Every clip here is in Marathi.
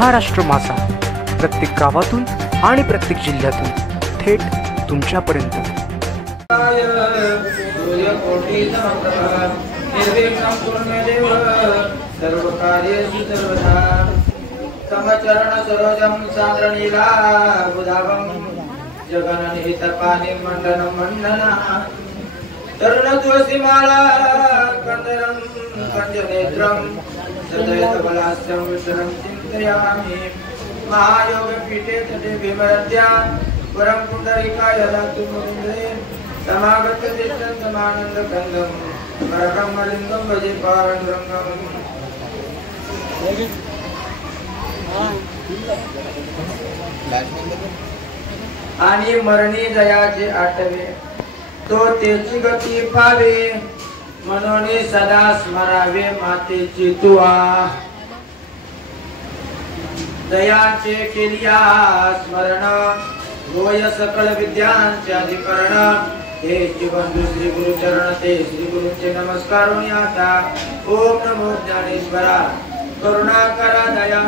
महाराष्ट्र मासा प्रत्येक गावातून आणि प्रत्येक जिल्ह्यातून थेट तुमच्यापर्यंत। समचरण सरोजम सांद्रणीला बुधावं जगननिहित पाणी मंडन मंडना तरुण तुळसीमाला कंदरं कंजनेत्रं सदयत बलास्यं विष्णुं चिन्तयामि महायोग पीठे तटे विमर्द्या परम पुंडरीकाय दातु मुनिंद्रे समागत देशं समानंद कंदं परब्रह्मलिंगं भजे पारंगं। आणि मरणी जयाचे आठवे तो तेची गती पावे म्हणून सदा स्मरावे मातेची तुआ दयाचे केलिया स्मरण होय सकल विद्यांचे अधिकरण हे बंधू श्री गुरु चरण ते श्री गुरुचे नमस्कार आता ओम नमो ज्ञानेश्वरा करुणा करा दया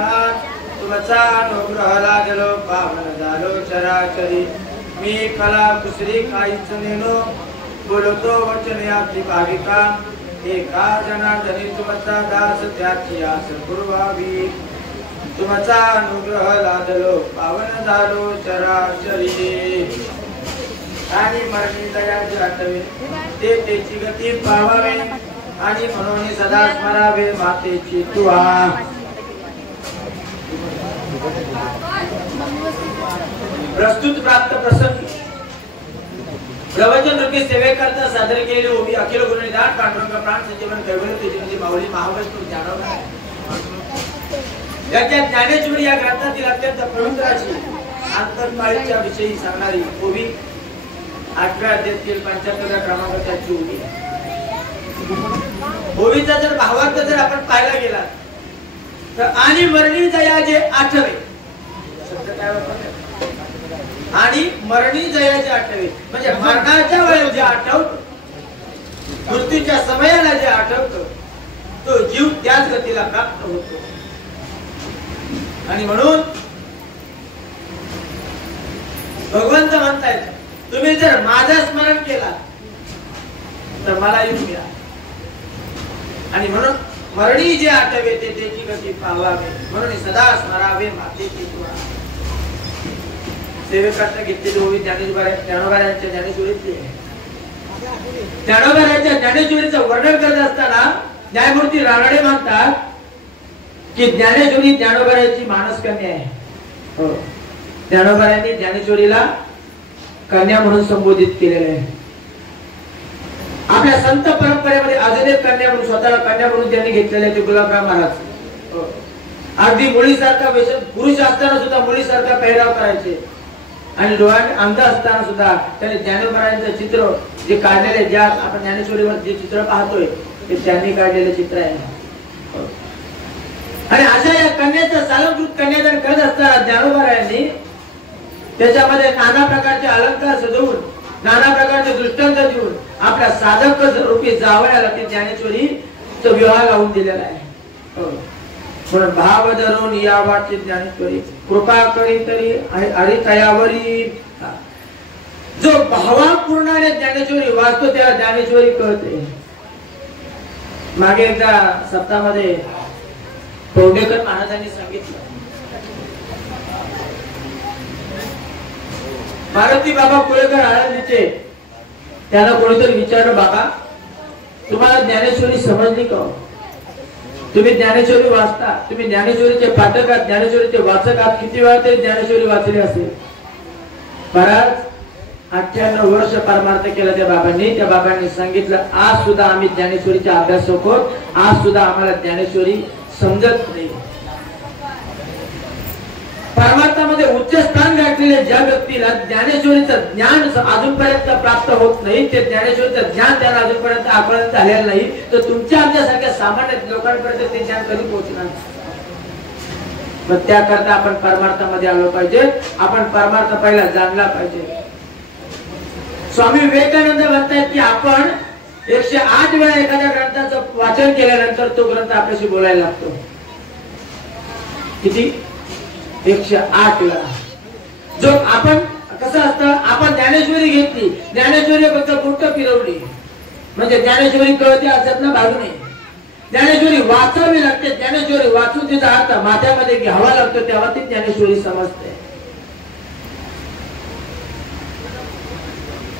तुमचा अनुग्रह लागलो पावन झालो चराचरी मी कला कुसरी काहीच नेनो बोलतो वचन याची भाविका एका जनार्दनी तुमचा दास त्याची आस पुरवावी तुमचा अनुग्रह लागलो पावन झालो चराचरी आणि मरणी दयाची आठवे ते तेची गती पावावे आणि म्हणून सदा स्मरावे मातेची तुआ। प्रस्तुत प्राप्त प्रसंगी प्रवचन रूपी सेवेकरता सादर केलेली ओवी अखिल गुरुनिधान पांडुरंग प्राण संजीवन कैवल्य तेजस्वी माऊली महावैष्णव ज्ञानोबा याच्या ज्ञानेश्वरी या ग्रंथातील अत्यंत पवित्र अशी अंतर्काळीच्या विषयी सांगणारी ओवी 8व्या अध्यायातील 75व्या क्रमांकाची ओवी। ओवीचा जर भावार्थ जर आपण पाहायला गेला तर आणि मरणी जयाचे आठवे शब्द काय वापरले आणि मरणी जयाचे आठवे म्हणजे मरणाच्या वेळेस जे आठवतो मृत्यूच्या समयाला जे आठवतो तो जीव त्याच गतीला प्राप्त होतो। आणि म्हणून भगवंत म्हणतायत तुम्ही जर माझं स्मरण केला तर मला येऊन घ्या आणि म्हणून मरणी जे आठवे ते त्याची गती पावावे म्हणून सदा स्मरावे मातेची तुआ। सेवेकरता घेतलेली ओवी ज्ञानोबारायांच्या ज्ञानेश्वरीतली ज्ञानोबारायांच्या ज्ञानेश्वरीचं वर्णन करत असताना न्यायमूर्ती रानडे म्हणतात की ज्ञानेश्वरी ज्ञानोबारायांची मानसकन्या आहे। हो, ज्ञानोबारायांनी ज्ञानेश्वरीला कन्या म्हणून संबोधित केलेले आहे। आपल्या संत परंपरेमध्ये अजून एक कन्या म्हणून स्वतःला कन्या म्हणून त्यांनी घेतलेले आहे ते गुलाबराव महाराज। अगदी मुलीसारखा वेश पुरुष असताना सुद्धा मुलीसारखा पेहराव करायचे आणि डोळ्याने अंध असताना सुद्धा त्यांनी ज्ञानोबारायांचं चित्र जे काढलेले ज्या आपण ज्ञानेश्वरीवर जे चित्र पाहतोय ते त्यांनी काढलेले चित्र आहे। आणि अशा या कन्याचं सालंकृत कन्यादान करत असताना ज्ञानोबारायांनी त्याच्यामध्ये नाना प्रकारचे अलंकार सजवून नाना प्रकारचे दृष्टांत देऊन आपल्या साधक रूपी जावयाला ती ज्ञानेश्वरी विवाह लावून दिलेला आहे। म्हणून भाव धरून या वाटची ज्ञानेश्वरी कृपा करी तरी हरितयावरी जो भावापूर्णाने ज्ञानेश्वरी वाचतो त्याला ज्ञानेश्वरी कळते। मागे एकदा सप्ताहामध्ये पौंडेकर महाराजांनी सांगितलं मारुती बाबा कुळेकर आळंदीचे त्यांना कोणीतरी विचारलं बाबा तुम्हाला ज्ञानेश्वरी समजली का? तुम्ही ज्ञानेश्वरी वाचता, तुम्ही ज्ञानेश्वरीचे पाठक आहात, ज्ञानेश्वरीचे वाचक आहात, किती वेळा तरी ज्ञानेश्वरी वाचली असेल? बराच 98 वर्ष परमार्थ केला त्या बाबांनी। त्या बाबांनी सांगितलं आज सुद्धा आम्ही ज्ञानेश्वरीचा अभ्यास होतो, आज सुद्धा आम्हाला ज्ञानेश्वरी समजत नाही। परमार्थामध्ये उच्च स्थान गाठलेल्या ज्या व्यक्तीला ज्ञानेश्वरीचं ज्ञान अजूनपर्यंत प्राप्त होत नाही, ते ज्ञानेश्वरीचं ज्ञान त्याला अजूनपर्यंत आकलन झालेलं नाही, तर तुमच्या आमच्यासारख्या सामान्य लोकांपर्यंत ते ज्ञान कधी पोहोचणार? मग त्याकरता आपण परमार्थामध्ये आलो पाहिजे, आपण परमार्थ पहिला जाणला पाहिजे। स्वामी विवेकानंद म्हणतात की आपण 108 वेळा एखाद्या ग्रंथाचं वाचन केल्यानंतर तो ग्रंथ आपल्याशी बोलायला लागतो। किती? 108 ला जो आपण कसं असतं, आपण ज्ञानेश्वरी घेतली, ज्ञानेश्वरी फक्त बोट फिरवली म्हणजे ज्ञानेश्वरी कळते असं भाग नाही. ज्ञानेश्वरी वाचावी लागते, ज्ञानेश्वरी वाचून तिचा अर्थ माथ्यामध्ये घ्यावा लागतो, तेव्हा ती ज्ञानेश्वरी समजते.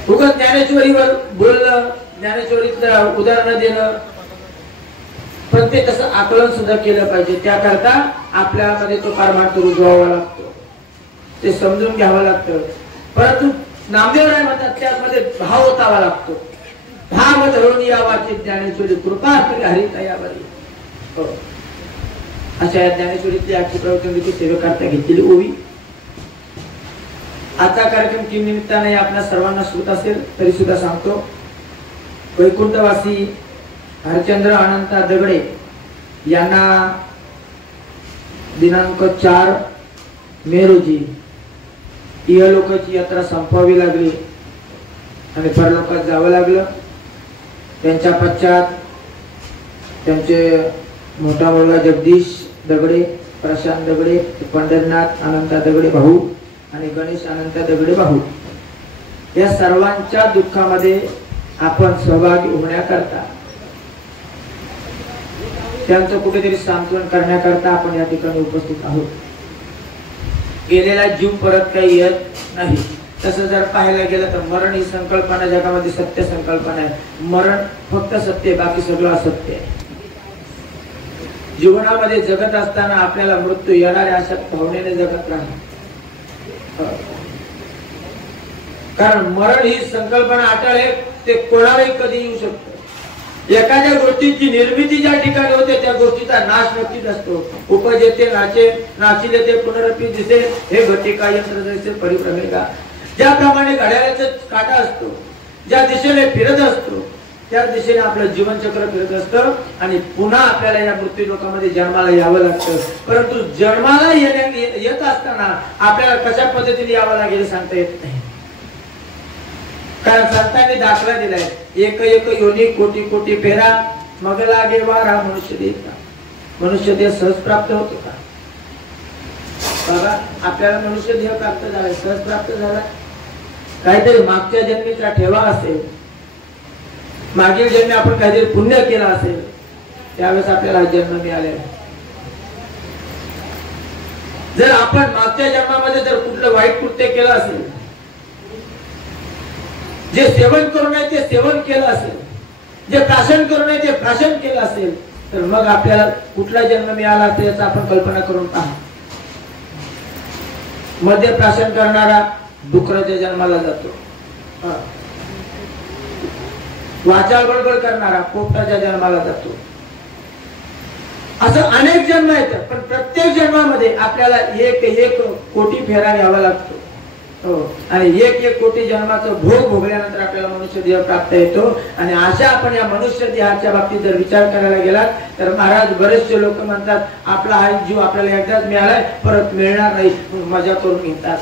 उगाच ज्ञानेश्वरीवर बोलणं, ज्ञानेश्वरीचं उदाहरण देणं, पण ते तसं आकलन सुद्धा केलं पाहिजे. त्याकरता आपल्यामध्ये तो परमार्थ रुजवावा लागतो, ते समजून घ्यावं लागतं. परंतु नामदेव राय म्हणतात त्यामध्ये भाव ओतावा लागतो. भाव धरून या वाची ज्ञानेश्वरी कृपा तुझी हरितयावरी. हो, अशा या ज्ञानेश्वरीची आजची प्रवचनाची सेवेकरता घेतलेली ओवी. आजचा कार्यक्रम किम निमित्ताने आपल्या सर्वांना श्रुत असेल तरी सुद्धा सांगतो. वैकुंठवासी हरचंद्र अनंता दगडे यांना दिनांक 4 मे रोजी इहलोकाची यात्रा संपवावी लागली आणि परलोकात जावं लागलं. त्यांच्या पश्चात त्यांचे मोठा मुलगा जगदीश दगडे, प्रशांत दगडे, पंढरीनाथ अनंता दगडे भाऊ आणि गणेश अनंता दगडे भाऊ, या सर्वांच्या दुःखामध्ये आपण सहभागी होण्याकरता, त्यांचं कुठेतरी सांत्वन करण्याकरता आपण या ठिकाणी उपस्थित आहोत. गेलेला जीव परत काही येत नाही. तसं जर पाहायला गेलं तर मरण ही संकल्पना जगामध्ये सत्य संकल्पना आहे. मरण फक्त सत्य, बाकी सगळं असत्य आहे. जीवनामध्ये जगत असताना आपल्याला मृत्यू येणाऱ्या अशा भावनेने जगत राहा. कारण मरण ही संकल्पना अटळ आहे, ते कोणालाही कधी येऊ शकतं. एखाद्या गोष्टीची निर्मिती ज्या ठिकाणी होते त्या गोष्टीचा नाश नक्कीच असतो. उपजेते नाचे, नाचिले ते पुनरपी दिसे, हे घटिका यंत्र जैसे परिभ्रमेगा. ज्याप्रमाणे घड्याळाचा काटा असतो, ज्या दिशेने फिरत असतो त्या दिशेने आपलं जीवनचक्र फिरत असतं आणि पुन्हा आपल्याला या मृत्यू लोकांमध्ये जन्माला यावं लागतं. परंतु जन्माला येत असताना आपल्याला कशा पद्धतीने यावं लागेल सांगता येत नाही. कारण संतांनी दाखला दिलाय, एक एक योनी कोटी कोटी फेरा मग लागे वारा मनुष्य देह. मनुष्य देह सहज प्राप्त होतो का बाबा? आपल्याला मनुष्य देह प्राप्त झाला, सहज प्राप्त झाला. काहीतरी मागच्या जन्मीचा ठेवा असेल, मागील जन्मी आपण काहीतरी पुण्य केलं असेल, त्यावेळेस आपल्याला जन्म मिळालेला. जर आपण मागच्या जन्मामध्ये जर कुठलं वाईट कृत्य केलं असेल, जे सेवन करू नये ते सेवन केलं असेल, जे प्राशन करू नये ते प्राशन केलं असेल, तर मग आपल्याला कुठला जन्म मिळाला असेल याचा आपण कल्पना करून पहा. मध्य प्राशन करणारा डुकराच्या जन्माला जातो, वाचा बडबड करणारा पोपटाच्या जन्माला जातो. असं अनेक जन्म आहेत, पण प्रत्येक जन्मामध्ये आपल्याला एक एक कोटी फेरा घ्यावा लागतो. आणि एक एक कोटी जन्माचा भोग भोगल्यानंतर आपल्याला मनुष्य देह प्राप्त येतो. आणि अशा आपण या मनुष्य देहाच्या बाबतीत जर विचार करायला गेलात तर महाराज बरेचसे लोक म्हणतात आपला हा जीव आपल्याला एकदाच मिळालाय, परत मिळणार नाही, मजा करून घेतात.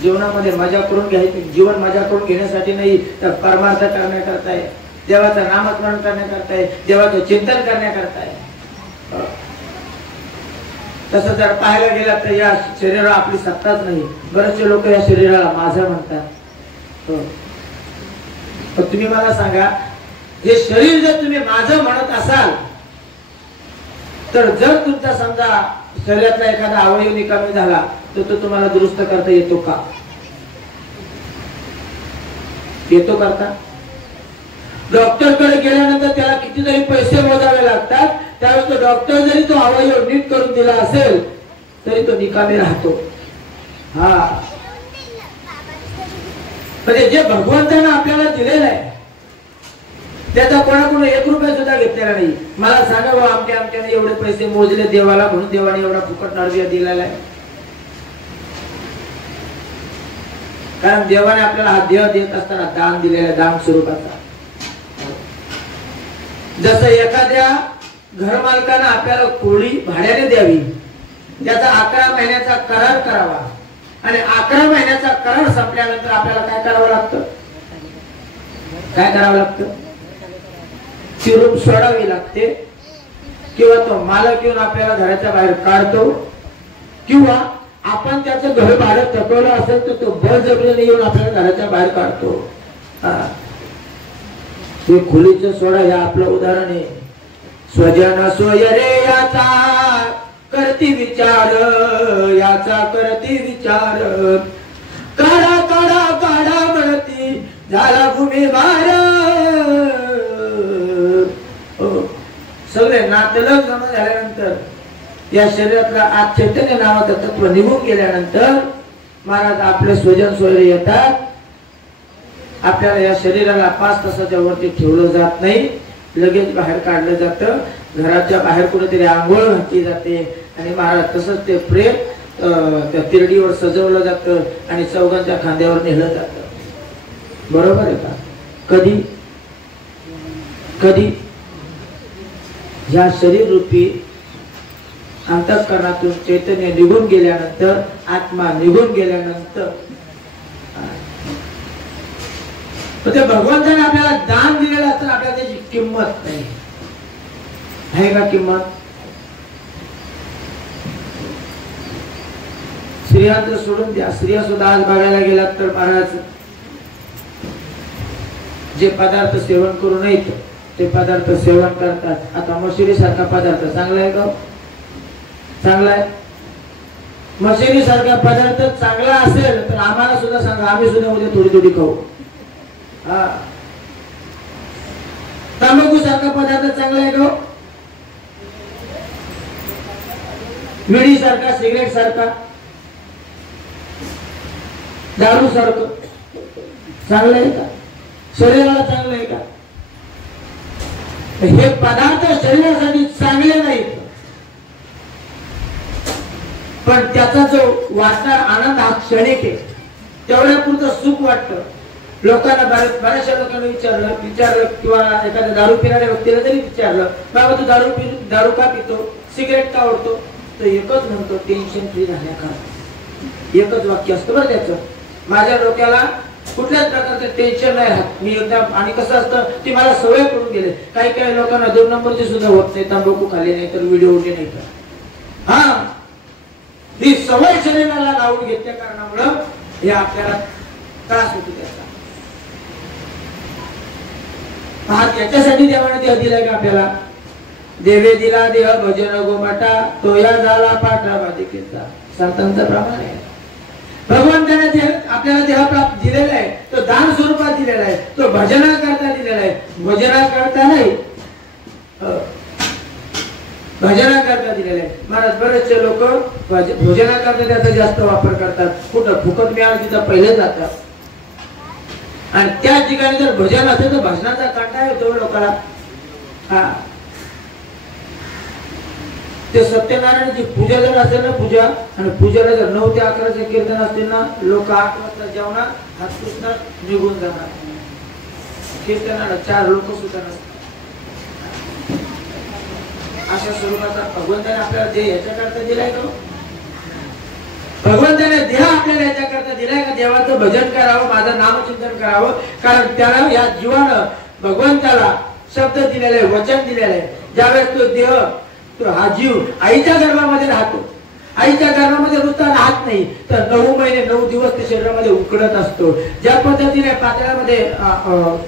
जीवनामध्ये मजा करून घ्यायची, जीवन मजा करून घेण्यासाठी नाही तर परमार्थ करण्याकरता आहे, देवाचं नामस्मरण करण्याकरता आहे, देवाचं चिंतन करण्याकरता आहे. तसं जर पाहायला गेला तर या शरीराला आपली सत्ताच नाही. बरेचसे लोक या शरीराला माझं म्हणतात. पण तुम्ही मला सांगा, हे शरीर जर तुम्ही माझं म्हणत असाल तर जर तुमचा समजा शरीरातला एखादा अवयव निकामी झाला तर तो तुम्हाला दुरुस्त करता येतो का? येतो करता? डॉक्टर कडे गेल्यानंतर त्याला कितीतरी पैसे मोजावे लागतात. त्यावेळेस तो डॉक्टर जरी तो अवयव नीट करून दिला असेल तरी तो निकामी राहतो. हा, म्हणजे जे भगवंताने आपल्याला दिलेलं आहे त्याचा कोणाकडून 1 रुपया सुद्धा घेतलेला नाही. मला सांगा बा, आमच्याने एवढे पैसे मोजले देवाला म्हणून देवाने एवढा फुकट नरदेह दिलेला आहे. कारण देवाने आपल्याला हा देह देत असताना दान दिलेला, दान स्वरूपाचा. जसं एखाद्या घरमालकानं आपल्याला खोली भाड्याने द्यावी, त्याचा 11 महिन्याचा करार करावा आणि 11 महिन्याचा करार संपल्यानंतर आपल्याला काय करावं लागतं? काय करावं लागतं? ती रूम सोडावी लागते किंवा तो मालक येऊन आपल्याला घराच्या बाहेर काढतो किंवा आपण त्याचं घर भाडं थकवलं असेल तर तो बळजबरीने येऊन आपल्याला घराच्या बाहेर काढतो. ते खोलीचं सोडा हे आपलं उदाहरण आहे. स्वजन सोय रे याचा करती विचार, याचा करती विचार, काढा काढा काढा म्हणती झाला भूमी भार. सगळे नातलग जमा झाल्यानंतर या शरीरातला आज चैतन्य नावाचं तत्व निघून गेल्यानंतर महाराज आपले स्वजन सोयरे येतात. आपल्याला या शरीराला 5 तासाच्या वरती ठेवलं जात नाही, लगेच बाहेर काढलं जातं. घराच्या बाहेर कुठेतरी आंघोळ घातली जाते आणि महाराज तसंच ते प्रेत त्या तिरडीवर सजवलं जातं आणि चौघांच्या खांद्यावर नेलं जातं. बरोबर आहे का? कधी कधी या शरीर रूपी अंतःकरणातून चैतन्य निघून गेल्यानंतर, आत्मा निघून गेल्यानंतर ते भगवंताने आपल्याला दान दिलेलं असतं, आपल्याला त्याची किंमत नाही. आहे का किंमत? स्त्रियांचं सोडून द्या, स्त्रिया सुद्धा आज बघायला गेलात तर महाराज जे पदार्थ सेवन करू नयेत ते पदार्थ सेवन करतात. आता मशिरी सारखा पदार्थ चांगला आहे का? चांगला आहे. मशिरी सारखा पदार्थ चांगला असेल तर आम्हाला सुद्धा सांगा, आम्ही सुद्धा उद्या थोडी थोडी खाऊ. तंबाखू सारखा पदार्थ चांगला आहे का? विडी सारखा, सिगरेट सारखा, दारू सारखं चांगलं आहे का? शरीराला चांगलं आहे का? हे पदार्थ शरीरासाठी चांगले नाहीत, पण त्याचा जो वाटणारा आनंद हा क्षणिक आहे. तेवढ्यापुरतं सुख वाटतं. लोकांना बऱ्याचशा लोकांना विचारलं किंवा एखाद्या दारू पिणाऱ्या व्यक्तीला जरी विचारलं, बाबा तू दारू का पितो, सिगरेट का ओढतो, तर एकच म्हणतो, टेन्शन फ्री झाल्या का. एकच वाक्य असतं बरं त्याचं. माझ्या डोक्याला कुठल्याच प्रकारचं टेन्शन नाही राहत. मी एकदम, आणि कसं असतं ती मला सवय पडून गेले. काही काही लोकांना 2 नंबरची सुद्धा होत नाही, तंबाखू खाल्ले नाही तर, व्हिडिओ उडले नाही तर. ही सवय शरीराला लावून घेतल्या कारणामुळं हे आपल्याला त्रास होतो त्याचा. याच्यासाठी देवाने देह दिलाय का आपल्याला? देवे दिला देह भजन गोमाटा, तो या झाला पाठा बाधिकेचा. संतांचा प्रमाण आहे. भगवंताने आपल्याला देह प्राप्त दिलेला आहे, तो दान स्वरूपात दिलेला आहे, तो भजनाकरता दिलेला आहे. भजनाकरता नाही, भजनाकरता दिलेला आहे. महाराज बरेचसे लोक भजनाकरता त्याचा जास्त वापर करतात. कुठं फुकट मिळालं तिथं पहिले जातात, आणि त्या ठिकाणी जर भजन असेल तर भजनाचा काटा येतो लोकांना. ते सत्यनारायणाची पूजा जर असेल ना, पूजा, आणि पूजेला जर 9 ते 11 कीर्तन असतील ना, लोक 8 वाजता जेवणार, हात पुसणार, निघून जाणार. कीर्तनाला 4 लोक सुद्धा नसतात. अशा स्वरूपाचा भगवंताने आपल्याला देह याच्याकरता दिलाय का? भगवंताने देह आपल्याला याच्याकरता दिलाय का? देवाचं भजन करावं, माझं नामचिंतन करावं. कारण त्याला, या जीवानं भगवंताला शब्द दिलेला आहे, वचन दिलेलं आहे. ज्यावेळेस तो देह, तो हा जीव आईच्या गर्भामध्ये राहतो, आईच्या गर्भामध्ये नुसता राहत नाही तर 9 महिने 9 दिवस ते शरीरामध्ये उकडत असतो. ज्या पद्धतीने पात्रामध्ये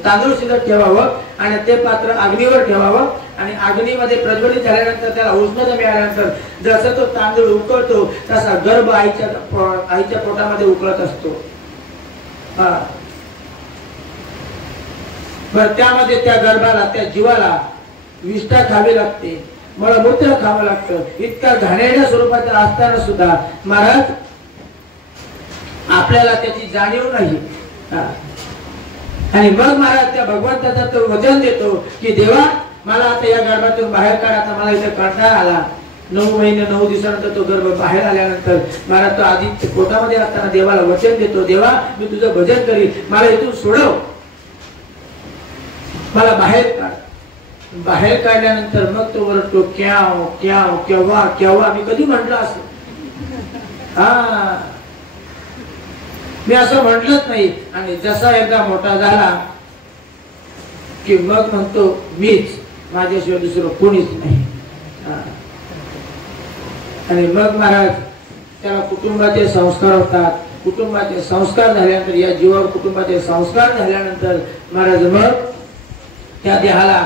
तांदूळ शिजत ठेवावं आणि ते पात्र अग्नीवर ठेवावं, आणि अग्नीमध्ये प्रज्वलित झाल्यानंतर त्याला उष्णता मिळाल्यानंतर जसं तो तांदूळ उकळतो तसा गर्भ आईच्या पोटामध्ये उकळत असतो. त्यामध्ये त्या गर्भाला, त्या जीवाला विष्ठा खावी लागते, मळमूत्र खावं लागतं. इतका घाणेरड्या स्वरूपाचा असताना सुद्धा महाराज आपल्याला त्याची जाणीव नाही. आणि मग महाराज त्या भगवंताचा तो वचन देतो की देवा मला आता या गर्भातून बाहेर काढ. आता मला इथे कंटाळा आला. 9 महिने 9 दिवसानंतर तो गर्भ बाहेर आल्यानंतर महाराज तो आधी पोटामध्ये असताना देवाला वचन देतो, देवा मी तुझं भजन करीन, मला इथून सोडव, मला बाहेर काढ. बाहेर काढल्यानंतर मग तो वरतो क्याव क्याव केव्हा केव्हा. मी कधी म्हटलं असं? मी असं म्हटलंच नाही. आणि जसा एकदा मोठा झाला की मग म्हणतो मीच, माझ्याशिवाय दुसरं कोणीच नाही. आणि मग महाराज त्याला कुटुंबाचे संस्कार होतात. कुटुंबाचे संस्कार झाल्यानंतर या जीवावर कुटुंबाचे संस्कार झाल्यानंतर महाराज मग त्या देहाला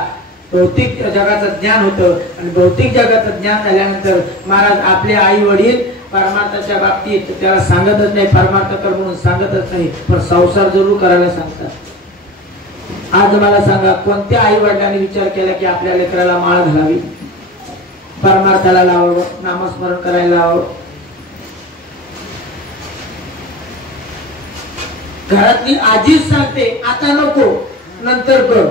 भौतिक जगाचं ज्ञान होतं आणि भौतिक जगाचं ज्ञान झाल्यानंतर महाराज आपले आई वडील परमार्थाच्या बाबतीत त्याला सांगतच नाही, परमार्थ कर म्हणून सांगतच नाही, पण संसार जरूर करायला सांगतात. आज मला सांगा, कोणत्या आई वडिलांनी विचार केला की आपल्या लेकराला माळ घालावी, परमार्थाला लावावं, नामस्मरण करायला लावावं? घरातली आजीच सांगते आता नको नंतर कर.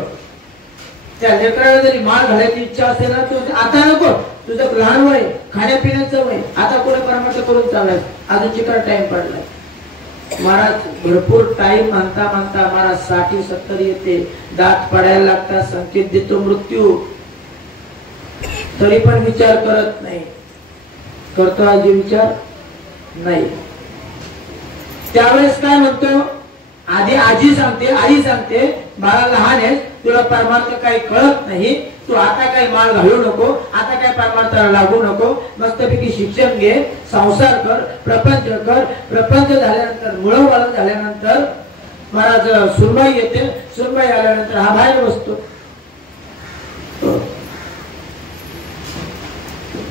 त्या लेकराला जरी माळ घालायची इच्छा असेल ना, तू आता नको, तुझं लहान वय, खाण्यापिण्याचं वय, आता कोणी परमार्थ करून चाललाय, अजून चिकट टाइम पडलाय. महाराज भरपूर टाइम म्हणता म्हणता महाराज 60-70 येते, दात पडायला लागतात, संकेत देतो मृत्यू, तरी पण विचार करत नाही. करतो आजी विचार नाही. त्यावेळेस काय म्हणतो, आधी आजी सांगते, आई सांगते, बाळा लहान आहे, तुला परमार्थ काही कळत नाही, तू आता काही माळ घालू नको, आता काही परमार्थाला लागू नको, मस्तपैकी शिक्षण घे, संसार कर, प्रपंच कर. प्रपंच झाल्यानंतर मुळं वाळून झाल्यानंतर महाराज सुरबाई येते. सुरबाई आल्यानंतर हा बाहेर बसतो.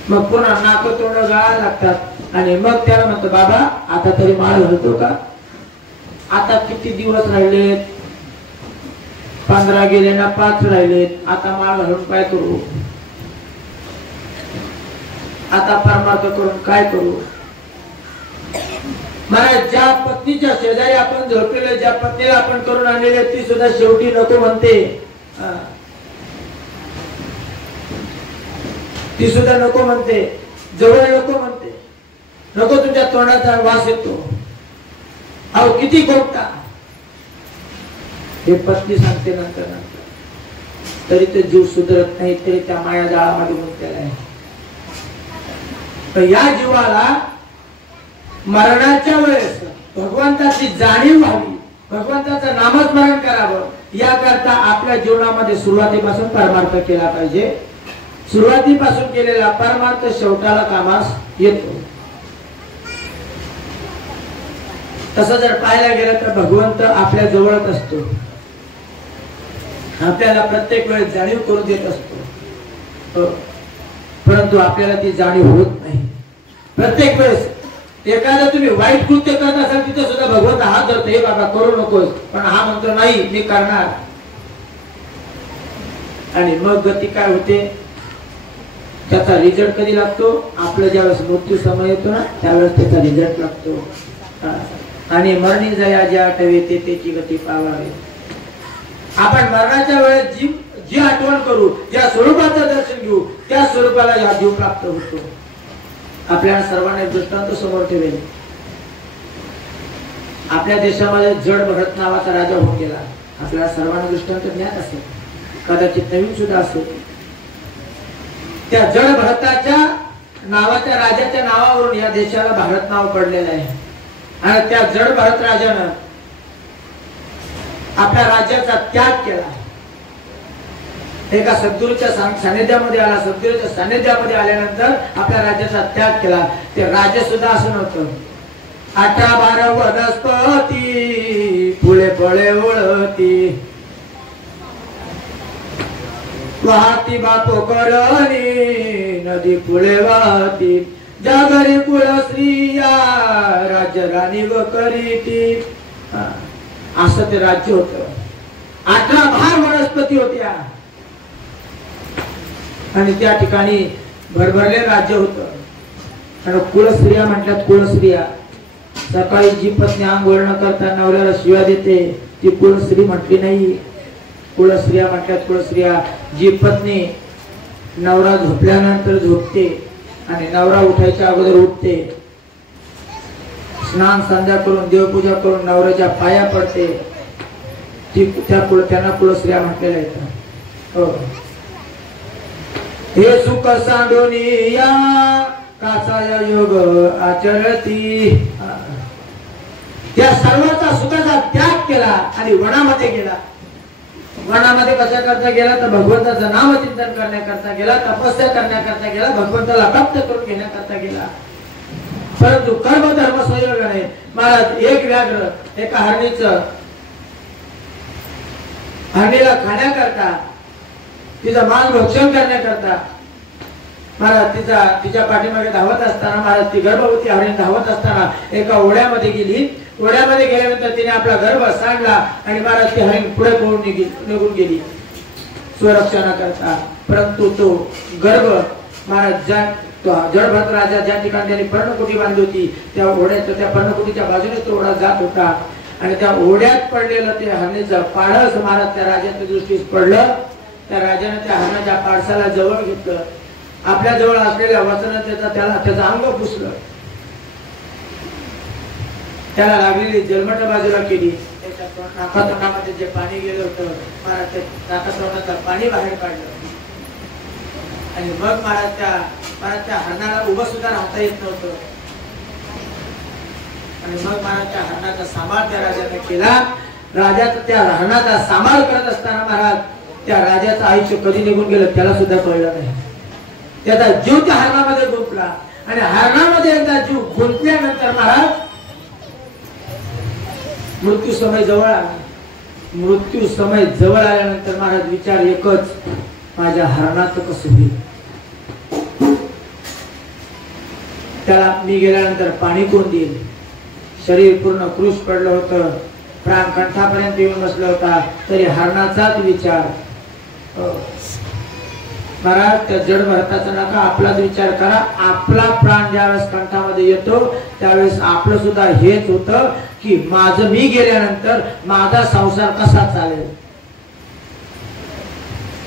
मग पुन्हा नाक तोंड गाळायला लागतात आणि मग त्याला म्हणतो, बाबा आता तरी माळ घालतो का? आता किती दिवस राहिलेत? 15 गेले ना, 5 राहिलेत. आता माळ घालून काय करू? आता परमार्थ करून काय करू? महाराज ज्या पत्नीच्या शेजारी आपण झोपलेले, ज्या पत्नीला आपण करून आणलेले, ती सुद्धा शेवटी नको म्हणते. ती सुद्धा नको म्हणते, जवळ नको म्हणते, नको तुमच्या तोंडाचा वास येतो. अहो किती गोपटा हे पत्नी सांगते नंतर नंतर, तरी ते जीव सुधरत नाही, तरी त्या माया जाळामध्ये गुंतलेला आहे. तर या जीवाला मरणाच्या वेळेस भगवंताची जाणीव व्हावी, भगवंताचं नामस्मरण करावं, याकरता आपल्या जीवनामध्ये सुरुवातीपासून परमार्थ केला पाहिजे. सुरुवातीपासून केलेला परमार्थ शेवटाला कामास येतो. तसं जर पाहायला गेलं तर भगवंत आपल्या जवळच असतो, आपल्याला प्रत्येक वेळेस जाणीव करून देत असतो, परंतु आपल्याला ती जाणीव होत नाही. प्रत्येक वेळेस एखादं तुम्ही वाईट कृत्य करत असाल, तिथे सुद्धा भगवंत हात धरतो, हे बाबा करू नकोस, पण हा म्हणतो नाही मी करणार. आणि मग गती काय होते, त्याचा रिझल्ट कधी लागतो? आपलं ज्यावेळेस मृत्यू समय येतो ना, त्यावेळेस त्याचा रिझल्ट लागतो. आणि मरणी जया ज्या आठवे ते त्याची गती पावावे. आपण मरणाच्या वेळेस जी आठवण करू, ज्या स्वरूपाचं दर्शन घेऊ, त्या स्वरूपाला हा जीव प्राप्त होतो. आपल्या सर्वांना दृष्टांत समोर ठेवेल. आपल्या देशामध्ये जड भरत नावाचा राजा होऊन गेला. आपल्याला सर्वांना दृष्टांत ज्ञात असेल, कदाचित नवीन सुद्धा असेल. त्या जड भरताच्या नावाच्या राजाच्या नावावरून या देशाला भारत नाव पडलेलं आहे. आणि त्या जड भारत राजानं आपल्या राज्याचा त्याग केला. एका सद्गुरूच्या सानिध्यामध्ये आला. सद्गुरूच्या सानिध्यामध्ये आल्यानंतर आपल्या राज्याचा त्याग केला. ते राज्य सुद्धा असं नव्हतं. 18-12 वनस्पती फुले फळे ओळती, वाहती बापो करणी नदी फुले वाहती, जागरी कुळ स्त्रिया राज्य राणी व करीती. असं ते राज्य होतं. 18 वनस्पती होत्या आणि त्या ठिकाणी भरभरले राज्य होतं. आणि कुळस्त्रिया म्हटल्यात. कुळस्त्रिया सकाळी जी पत्नी आंघोळ न करता नवऱ्याला शिव्या देते, ती कुळस्त्री म्हटली नाही. कुळस्त्रिया म्हटल्यात. कुळस्त्रिया जी पत्नी नवरा झोपल्यानंतर झोपते आणि नवरा उठायच्या अगोदर उठते, स्नान संध्या करून देवपूजा करून नवऱ्याच्या पाया पडते, त्यांना कुळस्त्रिया म्हटलेल्या आहेत. हो. हे सुख सांडोनिया काचाया योग आचरती. त्या सर्वाचा सुखाचा त्याग केला आणि वनामध्ये गेला. वनामध्ये कशा करता गेला तर भगवंताचं नामचिंतन करण्याकरता गेला, तपस्या करण्याकरता गेला, भगवंताला प्राप्त करून घेण्याकरता गेला. परंतु कर्म धर्म संयोग नाही. महाराज एक व्याघ्र एका हरणीला खाण्याकरता तिचं मांस भक्षण करण्याकरता महाराज तिच्या पाठीमागे धावत असताना महाराज ती गर्भवती हरिण धावत असताना एका ओढ्यामध्ये गेली. ओढ्यामध्ये गेल्यानंतर तिने आपला गर्भ सांडला आणि महाराज ती हरिण पुढे पळून निघून गेली स्वरक्षणाकरता. परंतु तो गर्भ महाराज जडभरत राजा ज्या ठिकाणी त्यांनी पर्णकुटी बांधली होती त्या पर्णकुटीच्या बाजूने तो ओढा जात होता आणि त्या ओढ्यात पडलेलं ते हरणीचं पाडस महाराज त्या राजाच्या दृष्टीस पडलं. त्या राजाने त्या हरणाच्या पाडसाला जवळ घेतलं. आपल्या जवळ असलेल्या वचनाने त्याचं अंग पुसलं. त्याला लागलेली जलमट बाजूला केली. त्याच्या नाकातोंडामध्ये जे पाणी गेलं होतं महाराज ते नाकातोंडाचं पाणी बाहेर काढलं आणि मग महाराज त्या हरणाला उभं सुद्धा राहता येत नव्हतं आणि मग महाराज त्या हरणाचा सांभाळ त्या राजाने केला. राजाचा त्या हरणाचा सांभाळ करत असताना महाराज त्या राजाचं आयुष्य कधी निघून गेलं त्याला सुद्धा कळलं नाही. त्याचा जीव त्या हरणामध्ये गुंतला आणि हरणामध्ये एकदा जीव गुंतल्यानंतर महाराज मृत्यू समय जवळ आला. मृत्यू समय जवळ आल्यानंतर महाराज विचार एकच, माझ्या हरणाचं कसं होईल. त्याला मी गेल्यानंतर पाणी कोण देईल. शरीर पूर्ण क्रूश पडलं होतं, प्राण कंठापर्यंत येऊन बसला होता, तरी हरणाचाच विचार. महाराज त्या जड भरताचा नका आपलाच विचार करा. आपला प्राण ज्यावेळेस कंठामध्ये येतो त्यावेळेस आपलं सुद्धा हेच होतं की माझं मी गेल्यानंतर माझा संसार कसा चालेल,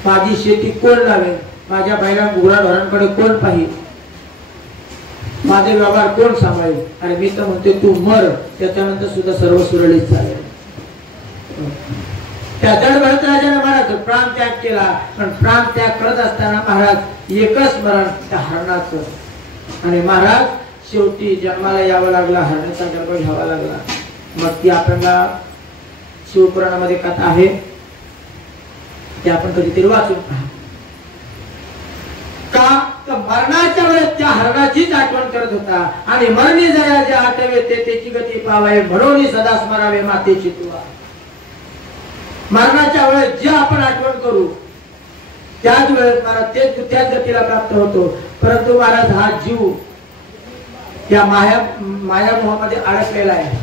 माझी शेती कोण लावेल, माझ्या बैला गुराढोरांकडे कोण पाहिजे, माझे व्यवहार कोण सांभाळेल. आणि मी तर म्हणते तू मर, त्याच्यानंतर सुद्धा सर्व सुरळीत चालेल. त्या जड भरत राजाने महाराज प्राण त्याग केला. पण प्राण त्याग करत असताना महाराज एकच स्मरण त्या हरणाचं. आणि महाराज शेवटी जन्माला यावं लागला, हरणाचा गर्भ घ्यावा लागला. मग ती आपल्याला शिवपुराणामध्ये कथा आहे, ते आपण कधीतरी वाचून पहा. का तर मरणाच्या वेळेस त्या हरणाचीच आठवण करत होता. आणि मरणी जया जे आठवे ते त्याची गती पावावे, म्हणून सदा स्मरावे मातेची तुवा. मरणाच्या वेळेस जे आपण आठवण करू त्याच वेळेस महाराज त्याच गतीला प्राप्त होतो. परंतु महाराज हा जीव या माया मोहामध्ये अडकलेला आहे.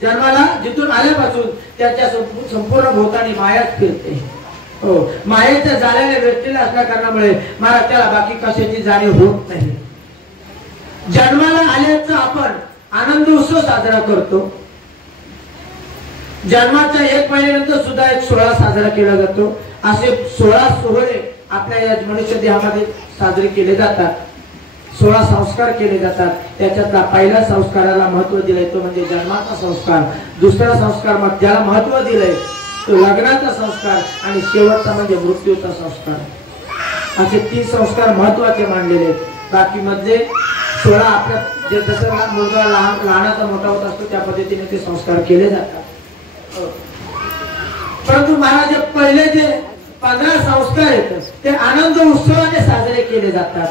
जन्माला जिथून आल्यापासून त्याच्या संपूर्ण भोवतानी मायाच फिरते. हो, मायेच्या जाळ्याने व्यक्तीला असल्या कारणामुळे महाराज त्याला बाकी कशाची जाणीव होत नाही. जन्माला आल्याचा आपण आनंद उत्सव साजरा करतो. जन्माच्या 1 महिन्यानंतर सुद्धा एक सोहळा साजरा केला जातो. असे 16 सोहळे आपल्या या मनुष्य देहामध्ये साजरे केले जातात. 16 संस्कार केले जातात. त्याच्यातला पहिल्या संस्काराला महत्व दिलंय तो म्हणजे जन्माचा संस्कार. दुसरा संस्कार मग ज्याला महत्व दिलंय तो लग्नाचा संस्कार आणि शेवटचा म्हणजे मृत्यूचा संस्कार. असे 3 संस्कार महत्वाचे मानलेले. बाकी मधले 16 आपल्या जे जसं मुलगा लहानाचा मोठा होत असतो त्या पद्धतीने ते संस्कार केले जातात. परंतु महाराज पहिले जे 15 संस्कार आहेत ते आनंद उत्सवाने साजरे केले जातात.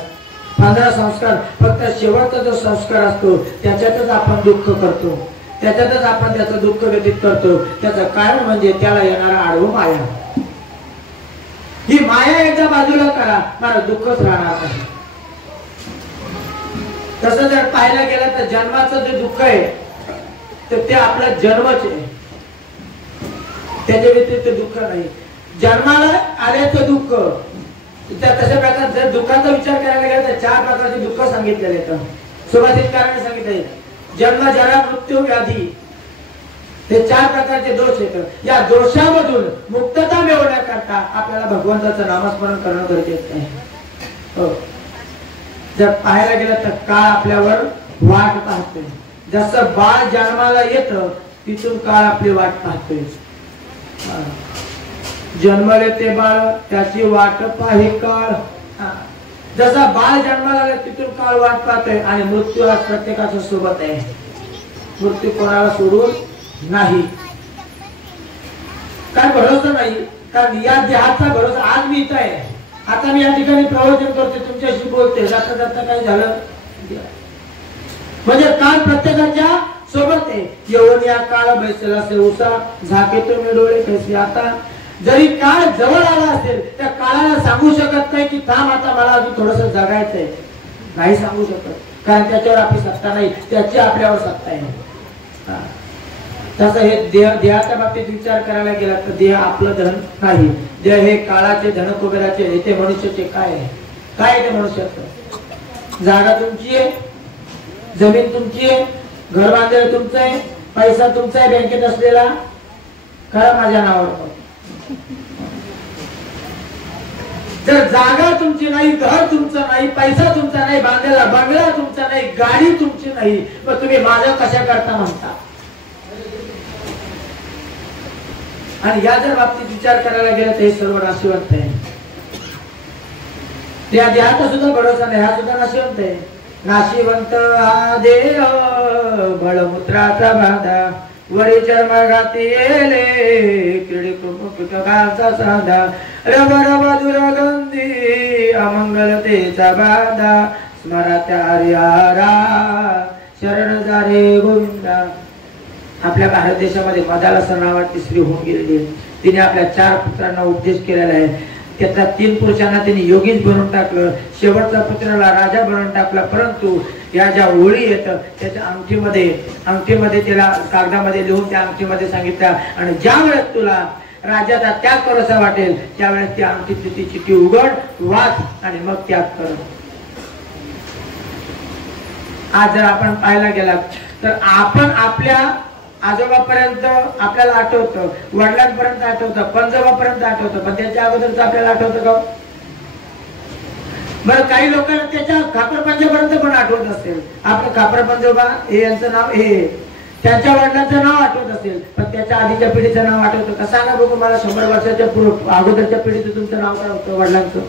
15 संस्कार फक्त शेवटचा जो संस्कार असतो त्याच्यातच आपण दुःख करतो, त्याच्यातच आपण त्याचं दुःख व्यतीत करतो. त्याचं कारण म्हणजे त्याला येणारा आडवं माया. ही माया एकदा बाजूला करा, मला दुःखच राहणार नाही. तसं जर पाहायला गेलं तर जन्माचं जे दुःख आहे तर ते आपला जन्मच आहे, त्याच्या व्यतिरिक्त दुःख नाही. जन्माला आल्याचं दुःख तशा प्रकार जर दुःखाचा विचार करायला गेला तर 4 प्रकारचे दुःख सांगितलेले आहेत. सुभाषितकारांनी सांगितले जन्म जरा मृत्यू व्याधी हे 4 प्रकारचे दोष आहेत. या दोषामधून मुक्तता मिळवण्याकरता आपल्याला भगवंताचं नामस्मरण करणं गरजेचं आहे. हो, जर पाहायला गेलं तर काळ आपल्यावर वाट पाहतोय. जसं बाळ जन्माला येतं तिथून काळ आपली वाट पाहतोय. जन्मले ते बाळ त्याची वाट पाहे काळ. जसा बाळ जन्माला आला तिथून काळ वाट पाहतोय. आणि मृत्यू हा प्रत्येकाच्या सोबत आहे. मृत्यू कोणाला सोडून नाही. काय भरोसा नाही, कारण या देहाचा भरोसा. आज मी इथं आहे, आता मी या ठिकाणी प्रवचन करते, तुमच्याशी बोलते, जाता जाता काय झालं म्हणजे काळ प्रत्येकाच्या सोबत आहे. येऊन या काळ बैसला से उसा झाके तो मी डोळे कैसे. आता जरी काळ जवळ आला असेल त्या काळाला सांगू शकत नाही की थांब आता मला अजून थोडस जगायचंय, नाही सांगू शकत, कारण त्याच्यावर आपली सत्ता नाही, त्याची आपल्यावर सत्ता आहे. तसं हे देहाच्या बाबतीत विचार करायला गेला तर देह आपलं धन नाही. देह हे काळाचे धन कुबेराचे. ते मनुष्याचे काय आहे? काय ते मनुष्याचं? जागा तुमची आहे, जमीन तुमची आहे, घर बांधलेलं तुमचं आहे, पैसा तुमचा आहे बँकेत असलेला, खरं माझ्या नावावर. जर जागा तुमची नाही, घर तुमचं नाही, पैसा तुमचा नाही, बांधलेला बंगला तुमचा नाही, गाडी तुमची नाही, मग तुम्ही माझं कशा करता म्हणता? आणि या जर बाबतीत विचार करायला गेला तर हे सर्व नाशिवंत आहे. त्या देहाचा सुद्धा भरोसा नाही, हा सुद्धा नाशिवंत आहे. नाशिवंत हा देह बळमुत्राचा बाधा, वरी चर्मघाती येले किडी कुटुकाचा साधा, रब रब दुर्गंधी अमंगलतेचा बाधा, स्मरा त्या हरिहरा शरण जारे गोविंदा. आपल्या भारत देशामध्ये मदालसा नावाची स्त्री होऊन गेलेली आहे. तिने आपल्या 4 पुत्रांना उपदेश केलेला आहे. त्यातल्या 3 पुरुषांना तिने योगीच बनवून टाकलं, शेवटचा पुत्राला राजा बनवून टाकला. परंतु या ज्या ओळी येत त्याच्या अंगठीमध्ये तिला कागदामध्ये लिहून त्या अंगठीमध्ये सांगितलं, आणि ज्या वेळेस तुला राजाचा त्याग करायचा वाटेल त्यावेळेस ती अंगठीतली ती चिठ्ठी उघड, वाच आणि मग त्याग कर. आज जर आपण पाहायला गेलात तर आपण आपल्या आजोबापर्यंत आपल्याला आठवतं, वडिलांपर्यंत आठवतं, पंजोबापर्यंत आठवतं, पण त्याच्या अगोदरच आपल्याला आठवतं का? बरं, काही लोकांना त्याच्या खापरपंजोपर्यंत पण आठवत असेल. आपलं खापरपंजोबा हे यांचं नाव, हे त्यांच्या वडिलांचं नाव आठवत असेल, पण त्याच्या आधीच्या पिढीचं नाव आठवतं का? सांगा बघू मला. 100 वर्षाच्या अगोदरच्या पिढीचं तुमचं नाव काय होतं वडिलांचं?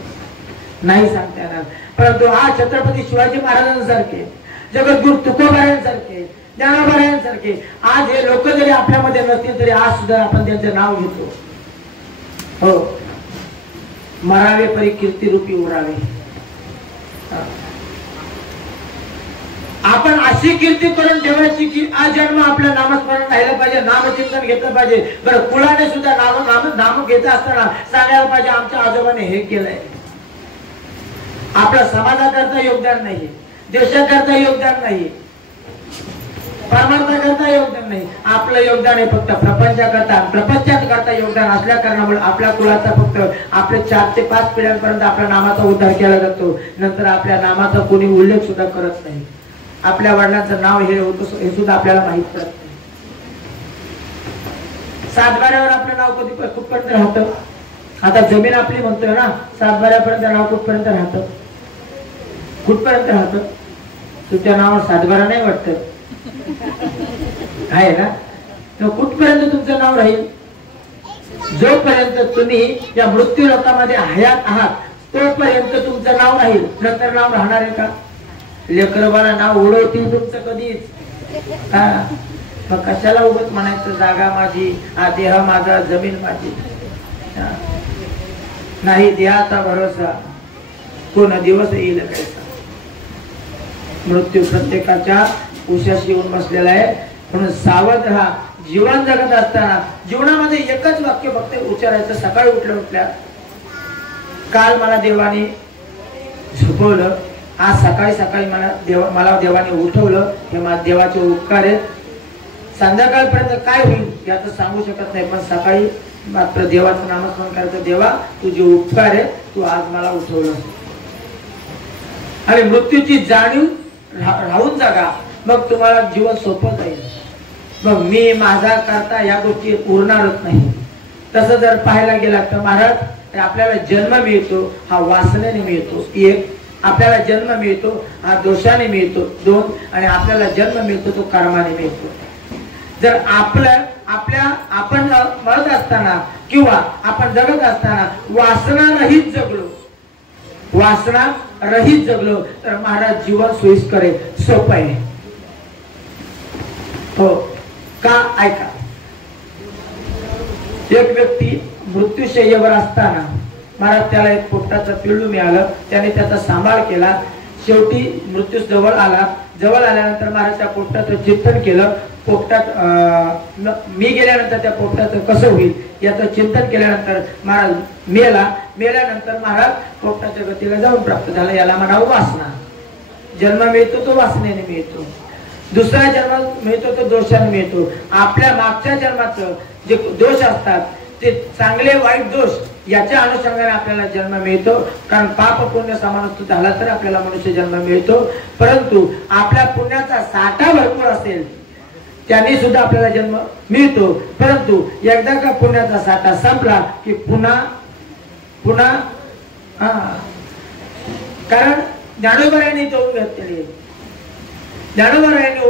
नाही सांगता येणार. परंतु हा छत्रपती शिवाजी महाराजांसारखे, जगद्गुरु तुकोबारायांसारखे, ज्ञानोबारायांसारखे आज हे लोक जरी आपल्यामध्ये नसतील तरी आज सुद्धा आपण त्यांचं नाव घेतो. हो, मरावे परी कीर्ती रूपी उरावे. आपण अशी कीर्ती करून ठेवायची की आजन्म आपलं नामस्मरण राहिलं पाहिजे, नामचिंतन घेतलं पाहिजे. बरं, कुळाने सुद्धा नाम घेत असताना सांगायला पाहिजे आमच्या आजोबाने हे केलंय. आपल्या समाजाकरता योगदान नाही, देशाकरता योगदान नाही, परमार्थाकरता योगदान नाही. आपलं योगदान आहे फक्त प्रपंचात करता योगदान असल्या कारणामुळे आपल्या कुळाचा फक्त आपल्या 4 ते 5 पिढ्यांपर्यंत आपल्या नामाचा उद्धार केला जातो. नंतर आपल्या नामाचा कोणी उल्लेख सुद्धा करत नाही. आपल्या वडिलांचं नाव हे होतं हे सुद्धा आपल्याला माहित पडत नाही. सातबाऱ्यावर आपलं नाव कुठपर्यंत राहतं? आता जमीन आपली म्हणतोय ना, सातबाऱ्यापर्यंत नाव कुठपर्यंत राहतं? कुठपर्यंत राहतं? तुमच्या नावावर सातबारा नाही वाटत आहे ना? तर कुठपर्यंत तुमचं नाव राहील? जोपर्यंत तुम्ही या मृत्यू लोकांमध्ये हयात आहात तोपर्यंत तुमचं नाव राहील. नंतर नाव राहणार आहे का? लेकरबाला नाव उडवतील तुमचं कधीच. मग कशाला उगत म्हणायचं जागा माझी, हा देह माझा, जमीन माझी? नाही देहाचा भरोसा, कोण दिवस येईल कैसा. मृत्यू प्रत्येकाच्या उशाशी येऊन बसलेला आहे. म्हणून सावध राहा. जीवन जगत असताना जीवनामध्ये एकच वाक्य फक्त उच्चारायचं, सकाळी उठल्या काल मला देवाने झोपवलं, आज सकाळी मला देवाने उठवलं, हे माझ्या देवाचे उपकार आहेत. संध्याकाळपर्यंत काय होईल याचं सांगू शकत नाही, पण सकाळी मात्र देवाचं नामस्मरण करायचं. देवा तुझे उपकार आहे, तू आज मला उठवलं. आणि मृत्यूची जाणीव राहून जागा, मग तुम्हाला जीवन सोपं जाईल. मग मी माझा करता या गोष्टी उरणारच नाही. तसं जर पाहायला गेला तर महाराज, आपल्याला जन्म मिळतो हा वासनेने मिळतो. 1, आपल्याला जन्म मिळतो हा दोषाने मिळतो. 2, आणि आपल्याला जन्म मिळतो तो कर्माने मिळतो. जर आपण मरत असताना किंवा आपण जगत असताना वासना रहित जगलो तर महाराज जीवन सोयीस्कर आहे, सोपं आहे. हो का? ऐका, एक व्यक्ती मृत्यूशय्येवर असताना महाराज त्याला एक पोपटाचं पिल्लू मिळालं. त्याने त्याचा सांभाळ केला. शेवटी मृत्यू जवळ आला. जवळ आल्यानंतर महाराजच्या पोपटाचं चिंतन केलं. पोपटात मी गेल्यानंतर त्या पोपटाचं कसं होईल याचं चिंतन केल्यानंतर महाराज मेल्यानंतर महाराज पोपटाच्या गतीला जाऊन प्राप्त झाला. याला म्हणावं वासना. जन्म मिळतो तो वासनेने मिळतो. दुसरा जन्म मिळतो तो दोषाने मिळतो. आपल्या मागच्या जन्माचं जे दोष असतात ते चांगले वाईट दोष याच्या अनुषंगाने आपल्याला जन्म मिळतो. कारण पाप पुण्य समान झाला तर आपल्याला मनुष्य जन्म मिळतो. परंतु आपल्या पुण्याचा साठा भरपूर असेल त्यांनी सुद्धा आपल्याला जन्म मिळतो. परंतु एकदा का पुण्याचा साठा संपला की पुन्हा कारण ज्ञानोबरायांनी तो घेतलेली. ज्ञानोबरायांनी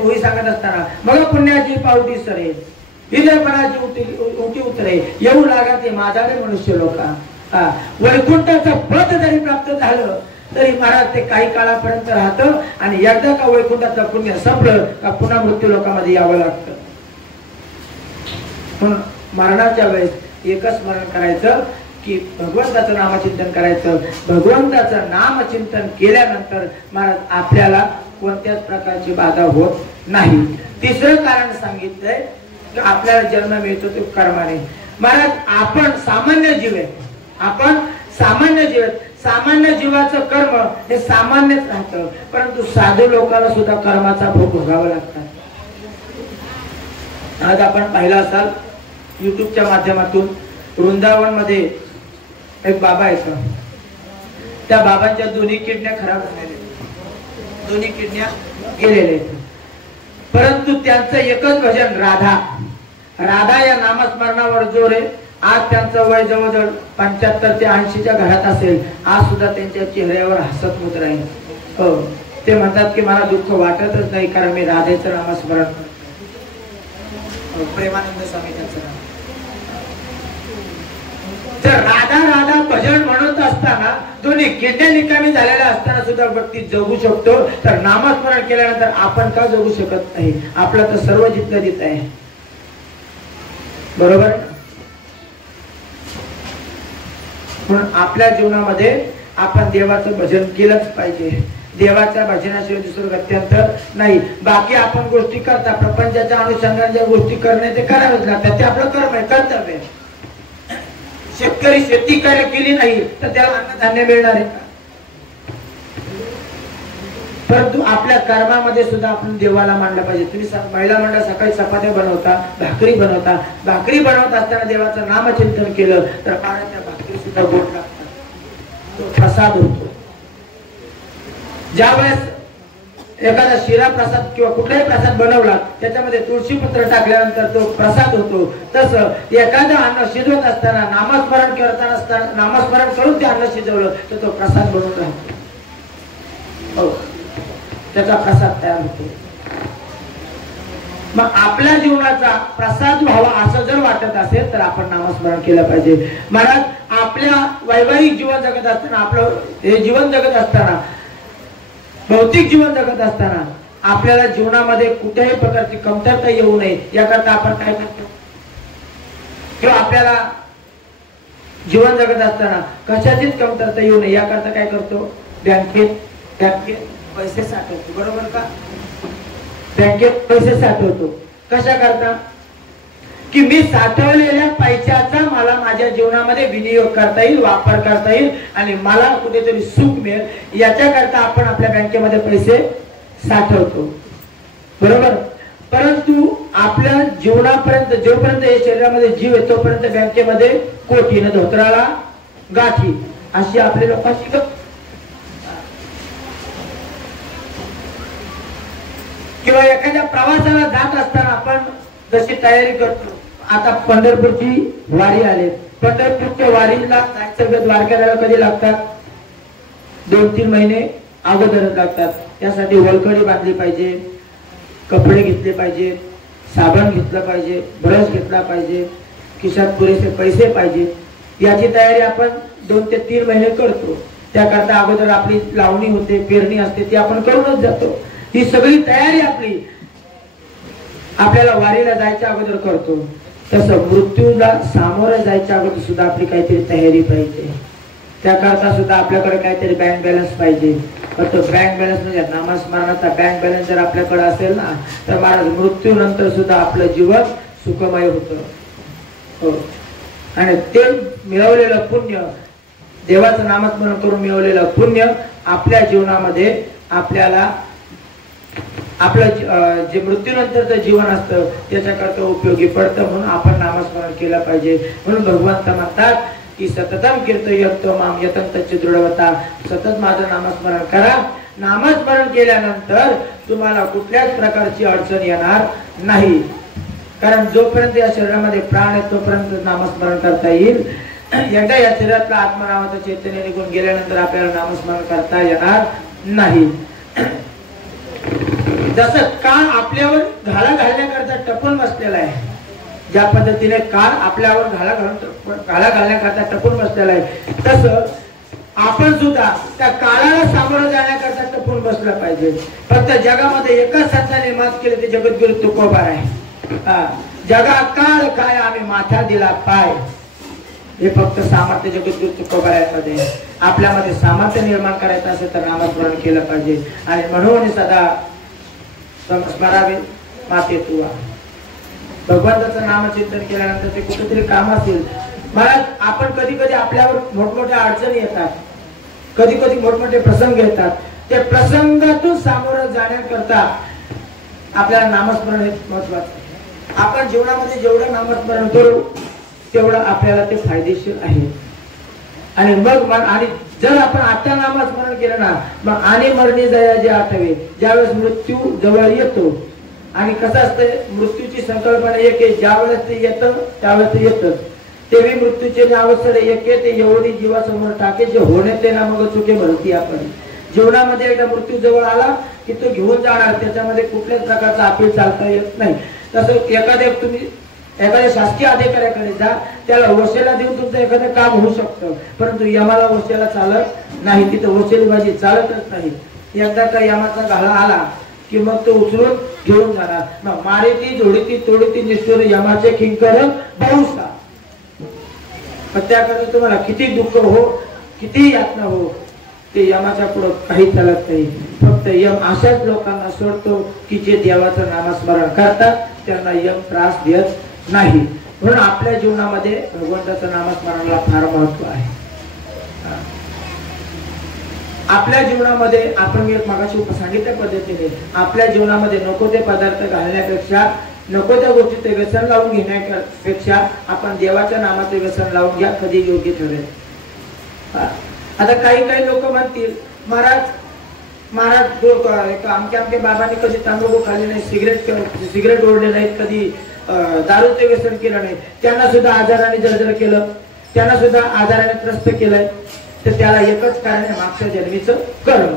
ओवी सांगत असताना मग पुण्याची पावटी सरे हृदयपणाची उंची उतरे येऊ लागा ते माझारे मनुष्य लोका. वैकुंठाचं पद जरी प्राप्त झालं तरी महाराज ते काही काळापर्यंत राहतं आणि एकदा का वैकुंठाचं पुण्य संपलं का पुन्हा मृत्यू लोकांमध्ये यावं लागतं. म्हणून मरणाच्या वेळेस एकच स्मरण करायचं की भगवंताचं नामचिंतन करायचं. भगवंताचं नामचिंतन केल्यानंतर महाराज आपल्याला कोणत्याच प्रकारची बाधा होत नाही. तिसरं कारण सांगितलंय की आपल्याला जन्म मिळतो तो कर्माने. महाराज आपण सामान्य जीव आहे. आपण सामान्य जीव आहेत. सामान्य जीवाचं कर्म हे सामान्यच राहतं. परंतु साधू लोकांना सुद्धा कर्माचा भोग भोगावा लागतात. आज आपण पाहिलं असाल युट्यूबच्या माध्यमातून वृंदावन मध्ये एक बाबा येतो. त्या बाबांच्या दोन्ही किडन्या खराब झालेल्या, दोन्ही किडन्या गेलेल्या. परंतु त्यांचं एकच भजन राधा राधा या नामस्मरणावर जोर आहे. आज त्यांचं वय जवळजवळ 75 ते 80च्या घरात असेल. आज सुद्धा त्यांच्या चेहऱ्यावर हसत मुद्रा आहे. हो, ते म्हणतात की मला दुःख वाटतच नाही कारण मी राधेचं नामस्मरण प्रेमानंद स्वामी त्यांचं नाव. तर राधा राधा भजन म्हणत असताना दोन्ही किडन्या निकामी झालेल्या असताना सुद्धा व्यक्ती जगू शकतो. तर नामस्मरण केल्यानंतर आपण का जगू शकत नाही? आपलं तर सर्व जिथलं जिथं आहे. बरोबर. म्हणून आपल्या जीवनामध्ये आपण देवाचं भजन केलंच पाहिजे. देवाच्या भजनाशिवाय दुसरं गत्यंतर नाही. बाकी आपण गोष्टी करता प्रपंचाच्या अनुषंगाने ज्या गोष्टी करणे ते करावेच लागतात. ते आपलं कर्म आहे, कर्तव्य आहे. शेतकरी शेती केली नाही तर त्याला अन्नधान्य मिळणार आहे का? परंतु आपल्या कर्मामध्ये सुद्धा आपण देवाला मांडलं पाहिजे. तुम्ही महिला मंडळ सकाळी चपात्या बनवता, भाकरी बनवता. भाकरी बनवत असताना देवाचं नामचिंतन केलं तर त्या भाकरी सुद्धा गोड लागतात. तो प्रसाद होतो. ज्या वेळेस एखादा शिरा प्रसाद किंवा कुठलाही प्रसाद बनवला त्याच्यामध्ये तुळशी पत्र टाकल्यानंतर तो प्रसाद होतो. तसं एखादं अन्न शिजवत असताना नामस्मरण करताना असताना नामस्मरण करून ते अन्न शिजवलं तर तो प्रसाद बनून राहतो. हो, त्याचा प्रसाद तयार होतो. मग आपल्या जीवनाचा प्रसाद व्हावा असं जर वाटत असेल तर आपण नामस्मरण केलं पाहिजे. महाराज आपल्या वैवाहिक जीवन जगत असताना आपलं हे जीवन जगत असताना भौतिक जीवन जगत असताना आपल्याला जीवनामध्ये कुठल्याही प्रकारची कमतरता येऊ नये याकरता आपण काय करतो? किंवा आपल्याला जीवन जगत असताना कशाचीच कमतरता येऊ नये याकरता काय करतो? बँकेत पैसे साठवतो. बरोबर का? बँकेत पैसे साठवतो. कशा करता? की मी साठवलेल्या पैशाचा मला माझ्या जीवनामध्ये विनियोग करता येईल, वापर करता येईल आणि मला कुठेतरी सुख मिळेल याच्याकरता आपण आपल्या बँकेमध्ये पैसे साठवतो. बरोबर. परंतु आपल्या जीवनापर्यंत जोपर्यंत या शरीरामध्ये जीव आहे तोपर्यंत बँकेमध्ये कोटी न धोत्राला गाठी अशी आपल्या लोकांची. किंवा एखाद्या प्रवासाला जात असताना आपण जशी तयारी करतो. आता पंढरपूरची वारी आले. पंढरपूरच्या वारीला जायचं द्वारकेला कधी लागतात? 2-3 महिने अगोदरच लागतात. त्यासाठी वलकडी बांधली पाहिजे, कपडे घेतले पाहिजे, साबण घेतलं पाहिजे, ब्रश घेतला पाहिजे, खिशात पुरेसे पैसे पाहिजे. याची तयारी आपण 2 ते 3 महिने करतो. त्याकरता अगोदर आपली लावणी होते, पेरणी असते, ती आपण करूनच जातो. ही सगळी तयारी आपल्याला वारीला जायच्या अगोदर करतो. तसं मृत्यूला सामोरं जायच्या अगोदर सुद्धा आपली काहीतरी तयारी पाहिजे. त्याकरता सुद्धा आपल्याकडे काहीतरी बँक बॅलन्स पाहिजे. तो बँक बॅलन्स म्हणजे नामस्मरणाचा बँक बॅलन्स जर आपल्याकडे असेल ना तर महाराज मृत्यूनंतर सुद्धा आपलं जीवन सुखमय होतं. हो. आणि ते मिळवलेलं पुण्य, देवाचं नामस्मरण करून मिळवलेलं पुण्य आपल्या जीवनामध्ये आपल्याला आपलं जे मृत्यूनंतरचं जीवन असतं त्याच्याकरता उपयोगी पडतं. म्हणून आपण नामस्मरण केलं पाहिजे. म्हणून भगवंत म्हणतात की सततम कीर्तयतो माम यतंतच्च दृढवता, सतत माझं नामस्मरण करा. नामस्मरण केल्यानंतर तुम्हाला कुठल्याच प्रकारची अडचण येणार नाही. कारण जोपर्यंत या शरीरामध्ये प्राण आहे तोपर्यंत नामस्मरण करता येईल. एकदा या शरीरातला आत्मनावाचं चैतन्य निघून गेल्यानंतर आपल्याला नामस्मरण करता येणार नाही. जसं काळ आपल्यावर घाला घालण्याकरता टपून बसलेला आहे, ज्या पद्धतीने काळ आपल्यावर घाला घालण्याकरता टपून बसलेला आहे, तसं आपण सुद्धा त्या काळाला सामोरं जाण्याकरता टपून बसलं पाहिजे. फक्त जगामध्ये एकाच संताने मात केले ते जगद्गुरु तुकोबा आहे. जगा काळ काय आम्ही माथा दिला पाय, हे फक्त सामर्थ्य जगद्गुरु तुकोबारायांमध्ये. आपल्यामध्ये सामर्थ्य निर्माण करायचं असेल तर नामस्मरण केलं पाहिजे. आणि म्हणून सदा स्मरावे माते तुवा. भगवंताचं नामचिंतन केल्यानंतर ते कुठेतरी काम असेल. महाराज आपण कधी कधी आपल्यावर मोठमोठ्या अडचणी येतात, कधी कधी मोठमोठे प्रसंग येतात. ते प्रसंगातून सामोरं जाण्याकरता आपल्याला नामस्मरण हे महत्वाचं आहे. आपण जीवनामध्ये जेवढं नामस्मरण करू तेवढं आपल्याला ते फायदेशीर आहे. आणि मग आणि जर आपण आता नामस्मरण केलं ना मग आणि मरणी दया जे आठवे, ज्यावेळेस मृत्यू जवळ येतो. आणि कसं असतं, मृत्यूची संकल्पना एक आहे, ज्यावेळेस ते येतं त्यावेळेस ते येतं. तेही मृत्यूचे अवसर एक आहे, ते एवढी जीवासमोर टाके जे होणे ते ना मग चुके भरती. आपण जीवनामध्ये एकदा मृत्यू जवळ आला की तो घेऊन जाणार, त्याच्यामध्ये कुठल्याच प्रकारचा अपील चालता येत नाही. तसं तुम्ही एखाद्या शासकीय अधिकाऱ्याकडे जा, त्याला वशेला देऊन तुमचं एखादं काम होऊ शकतं, परंतु यमाला वशेला चालत नाही. तिथं वशेलीबाजी चालतच नाही. एकदा का यमाचा घाला आला की मग तो उचलून घेऊन जाणार. मग मारे ती जोडी ती तोडी ती निष्ठुर यमाचे किंकर बहुसा. त्याकरता तुम्हाला किती दुःख हो, किती यातना हो, ते यमाच्या पुढे काही चालत नाही. फक्त यम अशाच लोकांना सोडतो की जे देवाचं नामस्मरण करतात, त्यांना यम त्रास देत नाही. म्हणून आपल्या जीवनामध्ये भगवंताचं नामस्मरणाला फार महत्व आहे. आपल्या जीवनामध्ये आपण मी मागाशी सांगितल्या पद्धतीने आपल्या जीवनामध्ये नको ते पदार्थ घालण्यापेक्षा, नको त्या गोष्टीचे व्यसन लावून घेण्यापेक्षा आपण देवाच्या नामाचे व्यसन लावून घ्या, कधी योग्य ठरेल. आता काही लोक म्हणतील महाराज आमच्या बाबांनी कधी तांबूळ खाल्ले नाही, सिगरेट ओढले नाहीत, कधी दारूचे व्यसन केलं नाही, त्यांना सुद्धा आजाराने जर्जर केलं, त्यांना सुद्धा आजाराने त्रस्त केलंय. तर त्याला एकच कारण आहे, मागच्या जन्मीचं कर्म.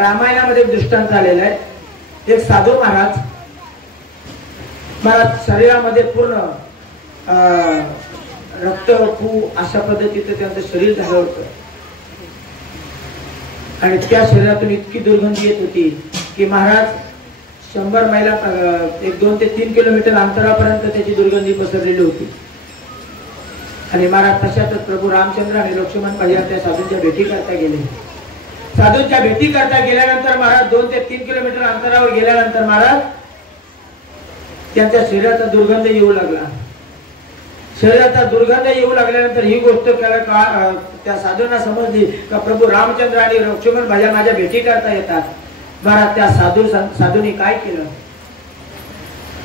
रामायणामध्ये दृष्टांत आलेला आहे. एक साधू महाराज शरीरामध्ये पूर्ण रक्त पू अशा पद्धतीचं त्यांचं शरीर झालं होतं. आणि त्या शरीरातून इतकी दुर्गंधी येत होती की महाराज 100 मैला 2 ते 3 किलोमीटर अंतरापर्यंत त्याची दुर्गंधी पसरलेली होती. आणि महाराज तशातच प्रभू रामचंद्र आणि लक्ष्मण भैया त्या साधूंच्या भेटी करता गेले. साधूंच्या भेटी करता गेल्यानंतर महाराज 2 ते 3 किलोमीटर अंतरावर गेल्यानंतर महाराज त्यांच्या शरीराचा दुर्गंध येऊ लागला. शरीराचा दुर्गंध येऊ लागल्यानंतर ही गोष्ट त्या साधूंना समजली का प्रभू रामचंद्र आणि लक्ष्मण भैया माझ्या भेटी करता येतात. महाराज त्या साधूंनी काय केलं,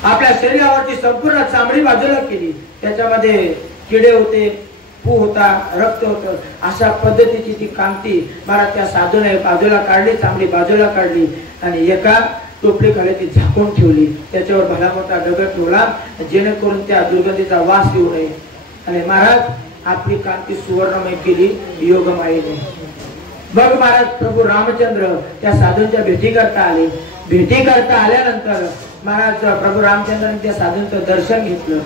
आपल्या शरीरावरची संपूर्ण चामडी बाजूला केली. त्याच्यामध्ये किडे होते, पू होता, रक्त होतं, अशा पद्धतीची ती कांती महाराज त्या साधूने बाजूला काढली, चामडी बाजूला काढली आणि एका टोपली खाली ती झाकून ठेवली. त्याच्यावर भला मोठा दगड ठेवला जेणेकरून त्या दुर्गंधीचा वास येऊ नये. आणि महाराज आपली कांती सुवर्णमय केली योगमायेने. मग महाराज प्रभू रामचंद्र त्या साधूंच्या भेटी करता आले. भेटी करता आल्यानंतर महाराज प्रभू रामचंद्रांनी त्या साधूंचं दर्शन घेतलं.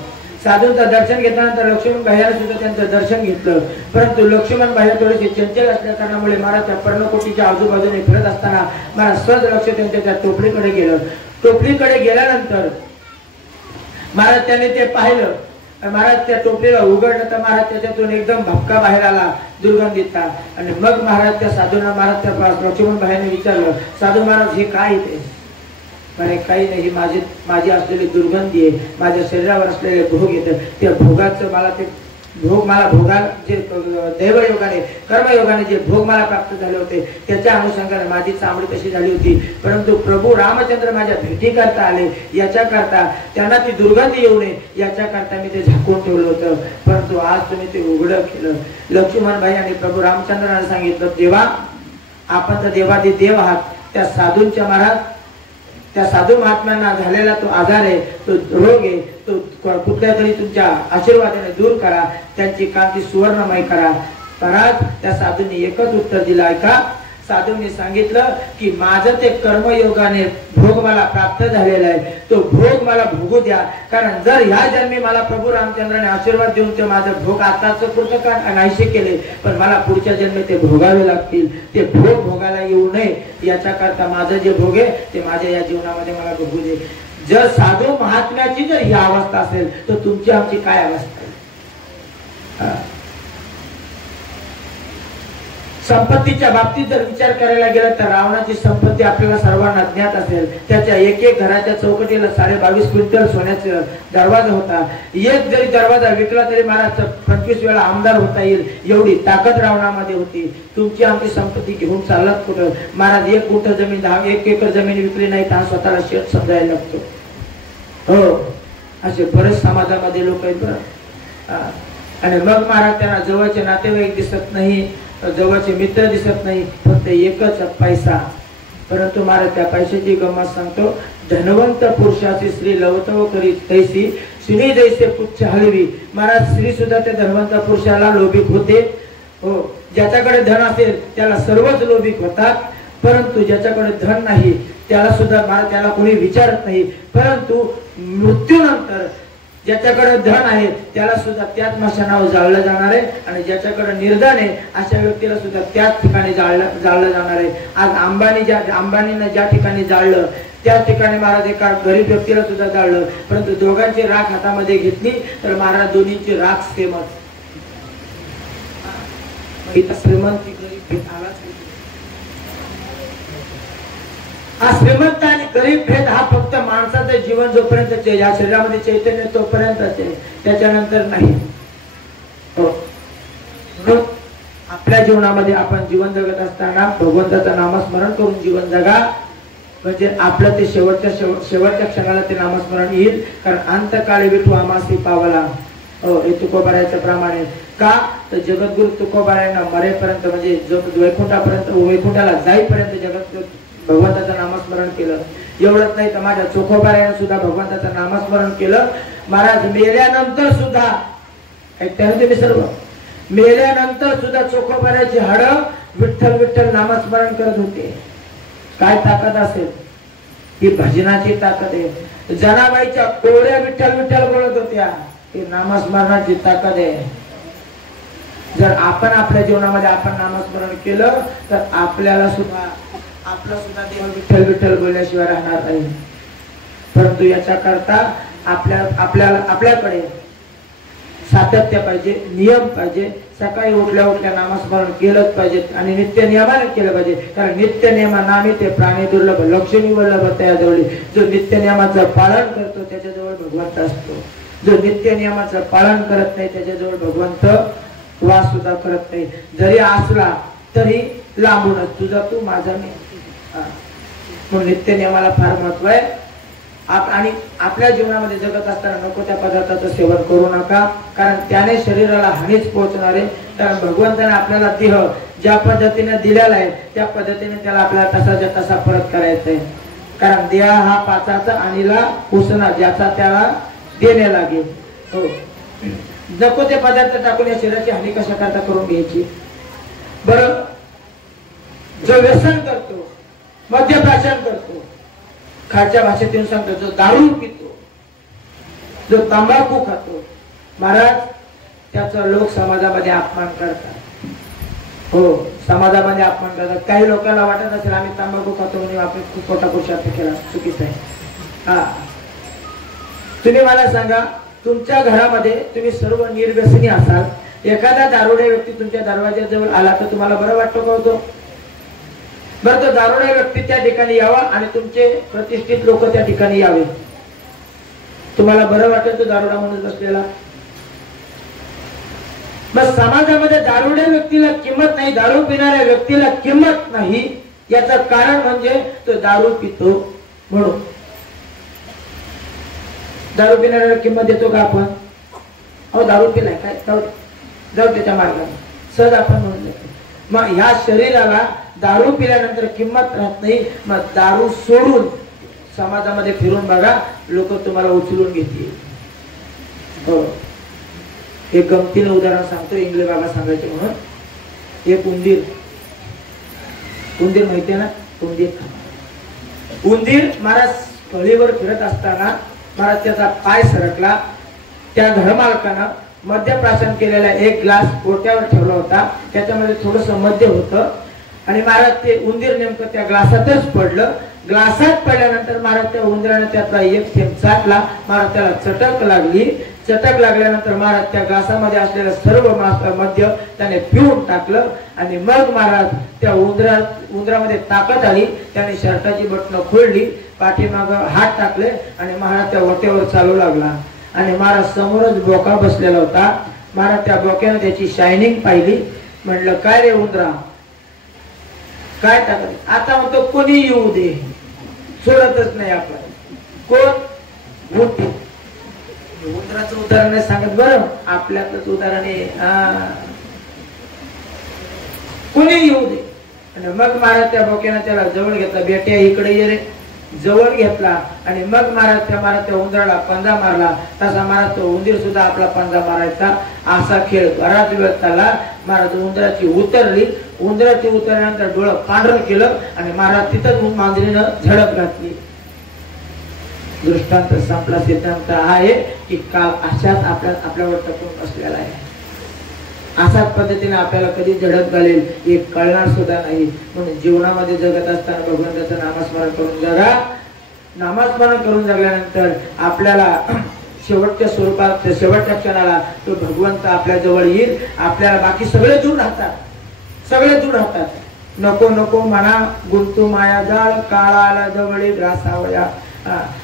साधूंचं दर्शन घेतल्यानंतर लक्ष्मण भैया सुद्धा त्यांचं दर्शन घेतलं. परंतु लक्ष्मण भैया थोडेसे चंचल असल्या कारणामुळे महाराज त्या पर्णकोटीच्या आजूबाजूने फिरत असताना महाराज सहज लक्ष त्यांच्या त्या टोपलीकडे गेलं. टोपलीकडे गेल्यानंतर महाराज त्यांनी ते पाहिलं महाराज त्या टोपलीला उघडलं तर महाराज त्याच्यातून एकदम भपका बाहेर आला दुर्गंधीचा. आणि मग महाराज त्या साधूंना महाराज त्या लक्ष्मण भाईने विचारलं, साधू महाराज हे काय ते? म्हणे काही नाही, ही माझी असलेली दुर्गंधी आहे, माझ्या शरीरावर असलेले भोग येत, त्या भोगाचं मला ते भोग मला भोगा जे दैवयोगाने कर्मयोगाने जे भोग मला प्राप्त झाले होते त्याच्या अनुषंगाने माझी चामडी तशी झाली होती. परंतु प्रभू रामचंद्र माझ्या भेटी करता आले, याच्या करता त्यांना ती दुर्गंधी येऊ नये याच्या करता मी ते झाकून ठेवलं होतं. परंतु आज तुम्ही ते उघडं केलं. लक्ष्मण भाई आणि प्रभू रामचंद्राने सांगितलं, देवा आपण तर देवादी देव आहात. त्या साधूंच्या महाराज त्या साधू महात्म्यांना झालेला तो आजार आहे, तो रोग आहे, तो कुठल्या तरी तुमच्या आशीर्वादाने दूर करा, त्यांची कांती सुवर्णमय करा. महाराज त्या साधूंनी एकच उत्तर दिलं ऐका. साधूंनी सांगितलं की माझं ते कर्मयोगाने भोग मला प्राप्त झालेला आहे, तो भोग मला भोगू द्या. कारण जर ह्या जन्मी मला प्रभू रामचंद्राने आशीर्वाद देऊन ते माझं भोग आताच कृतकाळ नाहीसे केले, पण मला पुढच्या जन्मी ते भोगावे लागतील. ते भोग भोगायला येऊ नये याच्या करता माझं जे भोग आहे ते माझ्या या जीवनामध्ये मला भोगू दे. जर साधू महात्म्याची जर ही अवस्था असेल तर तुमची आमची काय अवस्था आहे? संपत्तीच्या बाबतीत जर विचार करायला गेला तर रावणाची संपत्ती आपल्याला सर्वांना ज्ञात असेल. त्याच्या एक एक घराच्या चौकटीला 22.5 क्विंटल सोन्याचा दरवाजा होता. एक जरी दरवाजा विकला तरी महाराज 25 वेळा आमदार होता येईल एवढी ताकद रावणामध्ये होती. तुमची आमची संपत्ती घेऊन चालत कुठं? महाराज 1 गुंठ जमीन 1 एकर जमीन विकली नाही तर स्वतःला शेत समजायला लागतो. हो, असे बरेच समाजामध्ये लोक आहेत बरं. आणि मग महाराज त्यांना जवळचे नातेवाईक दिसत नाही, जवळचे मित्र दिसत नाही, फक्त एकच पैसा. परंतु महाराज त्या पैशाची गंमत सांगतो. धनवंत पुरुषाची स्त्री लवतव करी तैसी सुनी जैसे पुच्छ हलवी. महाराज स्त्री सुद्धा त्या धनवंत पुरुषाला लोभिक होते. हो, ज्याच्याकडे धन असेल त्याला सर्वच लोभिक होतात. परंतु ज्याच्याकडे धन नाही त्याला सुद्धा महाराज त्याला कोणी विचारत नाही. परंतु मृत्यूनंतर ज्याच्याकडे धन आहे त्याला सुद्धा त्याच मशानावर जाळलं जाणार आहे. आणि ज्याच्याकडे निर्धन आहे अशा व्यक्तीला सुद्धा त्याच ठिकाणी जाळलं जाणार आहे. आज अंबानीने ज्या ठिकाणी जाळलं त्याच ठिकाणी महाराज एका गरीब व्यक्तीला सुद्धा जाळलं. परंतु दोघांची राख हातामध्ये घेतली तर महाराज दोन्हीची राख सेमच. श्रीमंती गरीब आलाच. हा श्रीमंत आणि गरीब भेद हा फक्त माणसाचं जीवन जोपर्यंत या शरीरामध्ये चैतन्य तोपर्यंतच आहे, त्याच्यानंतर नाही. आपल्या जीवनामध्ये आपण जीवन जगत असताना भगवंताचं नामस्मरण करून जीवन जगा, म्हणजे आपलं ते शेवटच्या क्षणाला ते नामस्मरण येईल. कारण अंतकाळी विठू आमासी पावला. हे तुकोबारायच्या प्रमाणे का तर जगद्गुरु तुकोबारायांना मरेपर्यंत म्हणजे वैकुंठापर्यंत वैकुंठाला जाईपर्यंत जगद्गुरु भगवंताचं नामस्मरण केलं. एवढंच नाही तर माझ्या चोखोबारायनं सुद्धा भगवंताचं नामस्मरण केलं. महाराज मेल्यानंतर सुद्धा ऐकताय तुम्ही सर्व, मेल्यानंतर सुद्धा चोखोबारायची हाडं विठ्ठल विठ्ठल नामस्मरण करत होते. काय ताकद असेल? ही भजनाची ताकद आहे. जनाबाईच्या कोऱ्या विठ्ठल विठ्ठल बोलत होत्या, ही नामस्मरणाची ताकद आहे. जर आपण आपल्या जीवनामध्ये आपण नामस्मरण केलं तर आपल्याला सुद्धा आपला सुद्धा देव विठ्ठल विठ्ठल बोलल्याशिवाय राहणार नाही. परंतु याच्या करता आपल्याकडे सातत्य पाहिजे, नियम पाहिजे. सकाळी उठल्या नामस्मरण केलंच पाहिजे आणि नित्य नियमाने केलं पाहिजे. कारण नित्य नियमानामी ते प्राणी दुर्लभ लक्ष्मी वल्लभ त्याजवळ. जो नित्य नियमाचं पालन करतो त्याच्याजवळ भगवंत असतो. जो नित्य नियमाचं पालन करत नाही त्याच्याजवळ भगवंत वास सुद्धा करत नाही. जरी असला तरी लांबूनच तुझा तू माझा मी. म्हणून नित्य नियमाला फार महत्व आहे. आणि आपल्या जीवनामध्ये जगत असताना नको त्या पदार्थाचं सेवन करू नका, कारण त्याने शरीराला हानीच पोहोचणार आहे. कारण भगवंताने आपल्याला देह ज्या पद्धतीने दिलेला आहे त्या पद्धतीने त्याला आपल्याला तसाच्या तसा परत करायचा आहे. कारण देह हा पाचाचा आणीला उसना ज्याचा त्याला देणे लागेल. हो, नको ते पदार्थ टाकून या शरीराची हानी कशा करता करून घ्यायची? बरं, जो व्यसन करतो, मद्यप्राशन करतो, खालच्या भाषेतून सांगतो, जो दारू पितो, जो तंबाखू खातो, महाराज त्याचा लोक समाजामध्ये अपमान करतात. हो, समाजामध्ये अपमान करतात. काही लोकांना वाटत असेल आम्ही तंबाखू खातो म्हणून आपण खूप मोठा पुरुषार्थ केला, चुकीचं आहे. हा, तुम्ही मला सांगा तुमच्या घरामध्ये तुम्ही सर्व निर्व्यसनी असाल, एखादा दारुड्या व्यक्ती तुमच्या दरवाज्याजवळ आला तर तुम्हाला बरं वाटतं का होतो? बरं, तो दारुड्या व्यक्ती त्या ठिकाणी यावा आणि तुमचे प्रतिष्ठित लोक त्या ठिकाणी यावे, तुम्हाला बरं वाटेल तो दारुडा म्हणून बसलेला? बस समाजामध्ये दारुड्या व्यक्तीला किंमत नाही, दारू पिणाऱ्या व्यक्तीला किंमत नाही, याचं कारण म्हणजे तो दारू पितो म्हणून. दारू पिणाऱ्याला किंमत देतो का आपण? अहो दारू पिलाय काय, जाऊ त्याच्या मार्गाने सहज आपण म्हणून देतो. मग ह्या शरीराला दारू पिल्यानंतर किंमत राहत नाही. मग दारू सोडून समाजामध्ये फिरून बघा, लोक तुम्हाला उचलून घेतील. हो, एक गमतीनं उदाहरण सांगतो, इंग्ले बाबा सांगायचे म्हणून. एक उंदीर माहिती आहे ना? उंदीर महाराज फळीवर फिरत असताना महाराज त्याचा पाय सरकला. त्या घरमालकानं मद्यप्राशन केलेला एक ग्लास पोट्यावर ठेवला होता, त्याच्यामध्ये थोडस मद्य होतं आणि महाराज ते उंदीर नेमकं त्या ग्लासातच पडलं. ग्लासात पडल्यानंतर महाराज त्या उंदराने त्यातला एक थेंब चाटला. महाराज त्याला चटक लागली. चटक लागल्यानंतर महाराज त्या ग्लासामध्ये असलेलं सर्व मद्य त्याने पिऊन टाकलं आणि मग महाराज त्या उंदरामध्ये ताकद आली. त्याने शर्टाची बटणं खोलली, पाठीमाग हात टाकले आणि महाराज त्या वट्यावर चालू लागला. आणि महाराज समोरच बोका बसलेला होता. महाराज त्या बोक्याने त्याची शायनिंग पाहिली. म्हटलं, काय रे उंदरा, काय टाकले? आता म्हणतो कोणी येऊ दे, सोडतच नाही आपण. कोण? उंदराचं उदाहरण नाही सांगत बरं, आपल्यातच उदाहरण आहे. कोणी येऊ दे. आणि मग महाराज त्या बोक्याने त्याला जवळ घेतला. बेट्या इकडे ये रे, जवळ घेतला आणि मग महाराज त्या उंदराला पंजा मारला. तसा महाराज तो उंदीर सुद्धा आपला पंजा मारायचा. असा खेळ बराच वेळ चालला. महाराज उंदराची उतरली. उंदराची उतरल्यानंतर डोळं पांढरं केलं आणि महाराज तिथंच मांजरीनं झडप घातली. दृष्टांत संपला. सिद्धांत आहे की काल अशाच आपल्यावर टपून बसलेला आहे. अशाच पद्धतीने आपल्याला कधी झडप घालेल हे कळणार सुद्धा नाही. म्हणून जीवनामध्ये जगत असताना भगवंताचं नामस्मरण करून जगा. नामस्मरण करून जगल्यानंतर आपल्याला शेवटच्या स्वरूपात, शेवटच्या क्षणाला तो भगवंत आपल्या जवळ येईल. आपल्याला बाकी सगळे दूर राहतात, सगळे दूर राहतात. नको नको म्हणा गुंतू माया जाळ, काळा आला जवळ ग्रासावया.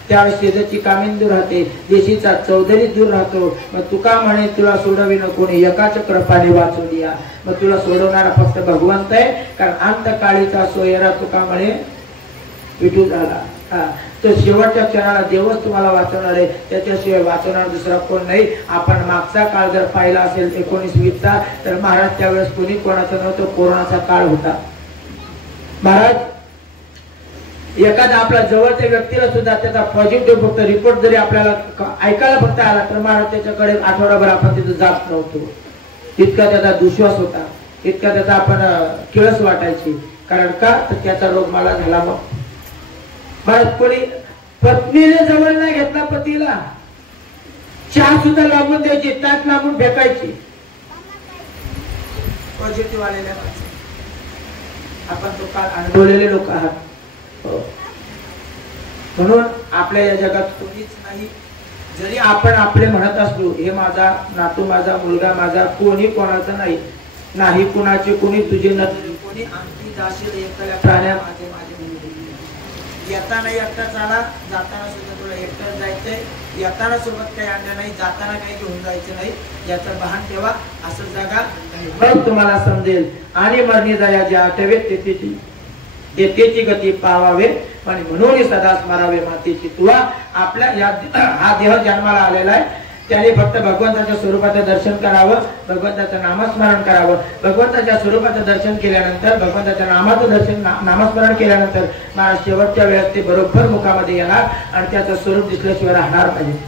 त्यावेळेस शेजारची कामिंदू राहते, देशीचा चौधरी दूर राहतो. मग तुका म्हणे तुला सोडविन कोणी, एकाच कृपाने वाचून या. मग तुला सोडवणारा फक्त भगवंत आहे. कारण अंत काळीचा सोयरा तुका म्हणे विठू झाला. तो शेवटच्या क्षणाला देवच तुम्हाला वाचवणार आहे, त्याच्याशिवाय वाचवणार दुसरा कोण नाही. आपण मागचा काळ जर पाहिला असेल 1920चा, तर महाराज त्यावेळेस कोणी कोणाचा नव्हतं, कोरोनाचा काळ होता. महाराज एखादा आपला जवळच्या व्यक्तीला सुद्धा त्याचा पॉझिटिव्ह फक्त रिपोर्ट जरी आपल्याला ऐकायला फक्त आला तर महाराज त्याच्याकडे आठवडाभर आपण तिथं जात नव्हतो. इतका त्याचा दुश्वास होता, इतका त्याचा आपण किळस वाटायची. कारण का तर त्याचा रोग मला झाला. मग महाराज कोणी पत्नीने जवळ नाही घेतला, पतीला चहा सुद्धा लांबून द्यायची, ताट लांबून फेकायची. पॉझिटिव्ह आलेल्या आपण तो काळ अनुभवलेले लोक आहात. म्हणून आपल्या या जगात कोणीच नाही. जरी आपण आपले म्हणत असलो हे माझा नातू, माझा मुलगा, माझा, कोणी कोणाचं नाही. नाही कुणाचे कोणी तुझे नसले, कोणी आणखी जाशील एकट्या प्राण्या माझे माझे म्हणून. येताना एकटाच आला, जाताना सुद्धा तुला एकटाच जायचंय. येताना सोबत काही आणलं नाही, जाताना काही घेऊन जायचं नाही, याचं भान ठेवा. असं जगा मग तुम्हाला समजेल. आणि मरणी जाया जे आठवे तेथेची गती पावावे आणि म्हणून सदा स्मरावे मातेची तुला. आपल्या हा देह जन्माला आलेला आहे, त्याने फक्त भगवंताच्या स्वरूपाचं दर्शन करावं, भगवंताचं नामस्मरण करावं. भगवंताच्या स्वरूपाचं दर्शन केल्यानंतर, भगवंताच्या नामाचं दर्शन, नामस्मरण केल्यानंतर महाराज शेवटच्या वेळेस ते बरोबर मुखामध्ये येणार आणि त्याचं स्वरूप दिसल्याशिवाय राहणार पाहिजे.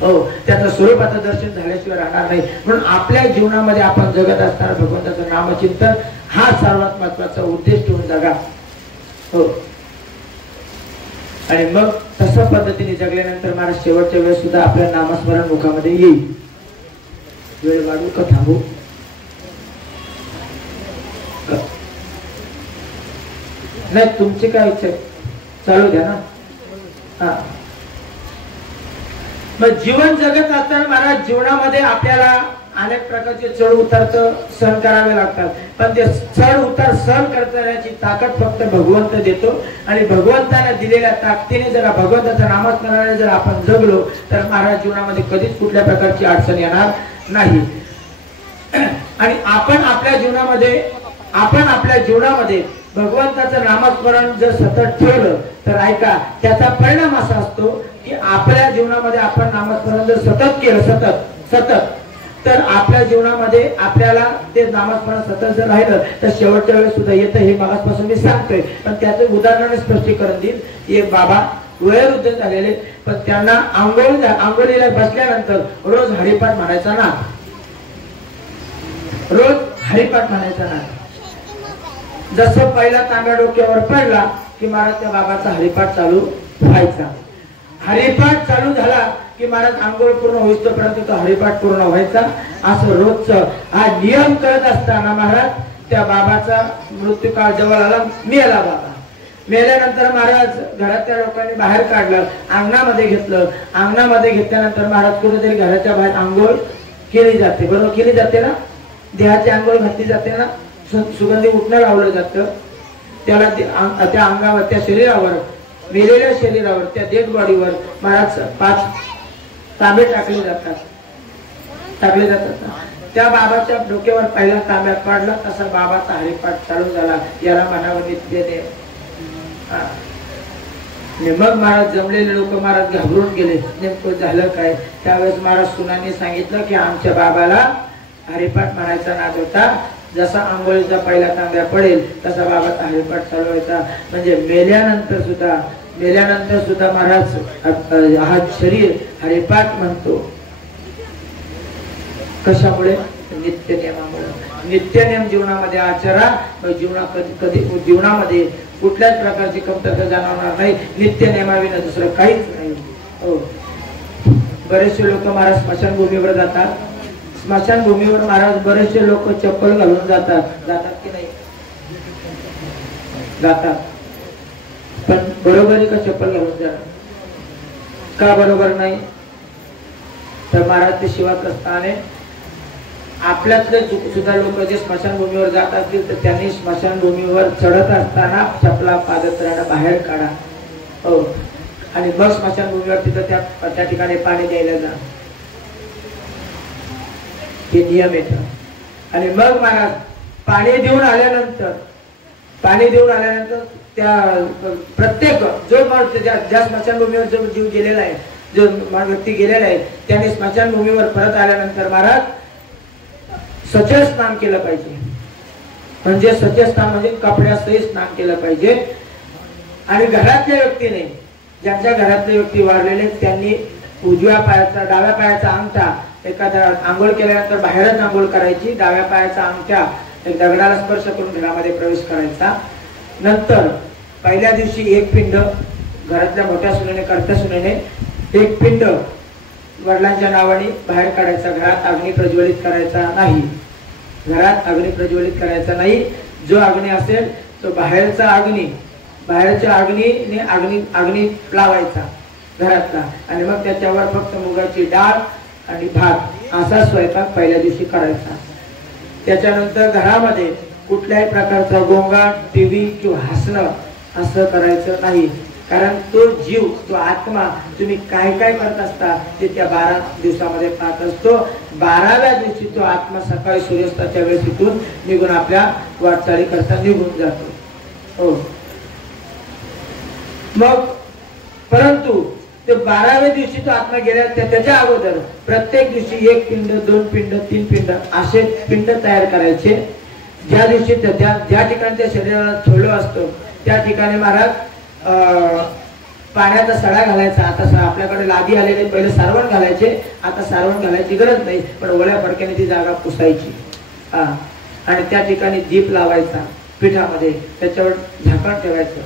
हो, त्याचं स्वरूपाचं दर्शन झाल्याशिवाय राहणार नाही. म्हणून आपल्या जीवनामध्ये आपण जगत असताना भगवंताचं नामचिंतन हा सर्वात महत्वाचा उद्देश ठेवून जगा. हो, आणि मग तशा पद्धतीने जगल्यानंतर महाराज शेवटच्या वेळेस सुद्धा आपल्या नामस्मरण मुखामध्ये येईल. वेळ वाढू का थांबू? नाही, तुमची काय इच्छा चालू द्या ना. हा, मग जीवन जगत असताना महाराज जीवनामध्ये आपल्याला अनेक प्रकारचे चढ उतार सहन करावे लागतात, पण ते चढ उतार सहन करण्याची ताकद फक्त भगवंत देतो. आणि भगवंताने दिलेल्या ताकदीने जर भगवंताच्या नामस्मरणाने जर आपण जगलो तर महाराज जीवनामध्ये कधीच कुठल्या प्रकारची अडचण येणार नाही. आणि आपण आपल्या जीवनामध्ये भगवंताचं नामस्मरण जर सतत ठेवलं तर ऐका त्याचा परिणाम असा असतो की आपल्या जीवनामध्ये आपण नामस्मरण जर सतत केलं सतत तर आपल्या जीवनामध्ये आपल्याला ते नामस्मरण सतत जर राहिलं तर शेवटच्या वेळेस सुद्धा येतं. हे मागासपासून मी सांगतोय, पण त्याचं उदाहरणाने स्पष्टीकरण देईल. एक बाबा वयोवृद्ध झालेले, पण त्यांना आंघोळीला बसल्यानंतर रोज हरिपाठ म्हणायचा ना, जसं पहिला तांब्या डोक्यावर पडला की महाराज त्या बाबाचा हरिपाठ चालू व्हायचा. हरिपाठ चालू झाला की महाराज आंघोळ पूर्ण होईस्तोपर्यंत तो हरिपाठ पूर्ण व्हायचा. असं रोजचं हा नियम करत असताना महाराज त्या बाबाचा मृत्यू काळ जवळ आला. मेला बाबा. मेल्यानंतर महाराज घरातल्या लोकांनी बाहेर काढलं, अंगणामध्ये घेतलं. अंगणामध्ये घेतल्यानंतर महाराज कुठेतरी घराच्या बाहेर आंघोळ केली जाते, बरोबर केली जाते ना, देहाची आंघोळ घातली जाते ना, सुगंधी उठणं लावलं जातं. त्याला त्या अंगावर, त्या शरीरावर, मेलेल्या शरीरावर, त्या डेड बॉडीवर महाराज 5 तांबे टाकले जातात. त्या बाबाच्या डोक्यावर पहिला तांब्या पडला तसा बाबाचा हरिपाठ चालू झाला. याला म्हणावं नित्यने. मग महाराज जमलेले लोक महाराज घाबरून गेले, नेमकं झालं काय. त्यावेळेस महाराज सुनांनी सांगितलं की आमच्या बाबाला हरिपाठ म्हणायचा नाद होता, जसा आंघोळीचा पहिला तांब्या पडेल तसा बाबाचा हरिपाठ चालू व्हायचा. म्हणजे मेल्यानंतर सुद्धा महाराज हा शरीर हरिपाठ म्हणतो. कशामुळे? नित्य नियमामुळे. नित्य नियम जीवनामध्ये आचरा, जीवनामध्ये कुठल्याच प्रकारची कमतरता जाणवणार नाही. नित्य नियमाविना दुसरं काहीच नाही. हो, बरेचसे लोक महाराज स्मशानभूमीवर जातात. स्मशानभूमीवर महाराज बरेचसे लोक चप्पल घालून जातात की नाही? जातात. पण बरोबर आहे का चप्पल घालून जाणं? का बरोबर नाही? तर महाराज ते शिवप्रस्थाने आपल्यातले सुद्धा लोक जे स्मशानभूमीवर जात असतील तर त्यांनी स्मशानभूमीवर चढत असताना चपला पादत्राणा बाहेर काढा. हो, आणि मग स्मशानभूमीवर तिथं त्या ठिकाणी पाणी द्यायला जा. हे नियम येतात. आणि मग महाराज पाणी देऊन आल्यानंतर त्या प्रत्येक जो माणूस ज्या स्मशानभूमीवर जो जीव गेलेला आहे, जो व्यक्ती गेलेला आहे, त्याने स्मशानभूमीवर परत आल्यानंतर महाराज सचल स्नान केलं पाहिजे. म्हणजे सचल स्नान म्हणजे कपड्यासहित स्नान केलं पाहिजे. आणि घरातल्या व्यक्तीने, ज्यांच्या घरातले व्यक्ती वारलेले, त्यांनी उजव्या पायाचा, डाव्या पायाचा अंगठा एखाद्या आंघोळ केल्यानंतर बाहेरच आंघोळ करायची. डाव्या पायाचा अंगठा एक दगडाला स्पर्श करून घरामध्ये प्रवेश करायचा. नंतर पहिल्या दिवशी एक पिंड घरातल्या मोठ्या सुनेने, करत्या सुनेने एक पिंड वडिलांच्या नावाने बाहेर काढायचा. घरात अग्नी प्रज्वलित करायचा नाही. जो अग्नी असेल तो बाहेरच्या अग्नीने अग्नी लावायचा घरातला. आणि मग त्याच्यावर फक्त मुगाची डाळ आणि भात असा स्वयंपाक पहिल्या दिवशी करायचा. त्याच्यानंतर घरामध्ये कुठल्याही प्रकारचा गोंगाट, टीव्ही किंवा हसणं असं करायचं नाही. कारण तो जीव, तो आत्मा तुम्ही काय काय करत असता ते त्या 12 दिवसामध्ये पाहत असतो. 12व्या दिवशी तो आत्मा सकाळी सूर्यास्ताच्या वेळेस इथून निघून आपल्या वाटचाली करता निघून जातो. हो, मग परंतु ते 12व्या दिवशी तो आत्मा गेल्या त्याच्या अगोदर प्रत्येक दिवशी 1 पिंड, 2 पिंड, 3 पिंड असे पिंड तयार करायचे. ज्या दिवशी ज्या ठिकाणी त्या शरीराला ठेवलं असतो त्या ठिकाणी महाराज पाण्याचा सडा घालायचा. आता आपल्याकडे लादी आलेले, पहिले सारवण घालायचे, आता सारवण घालायची गरज नाही, पण ओल्या फडक्याने ती जागा पुसायची. आणि त्या ठिकाणी दीप लावायचा पिठामध्ये, त्याच्यावर झाकण ठेवायचं.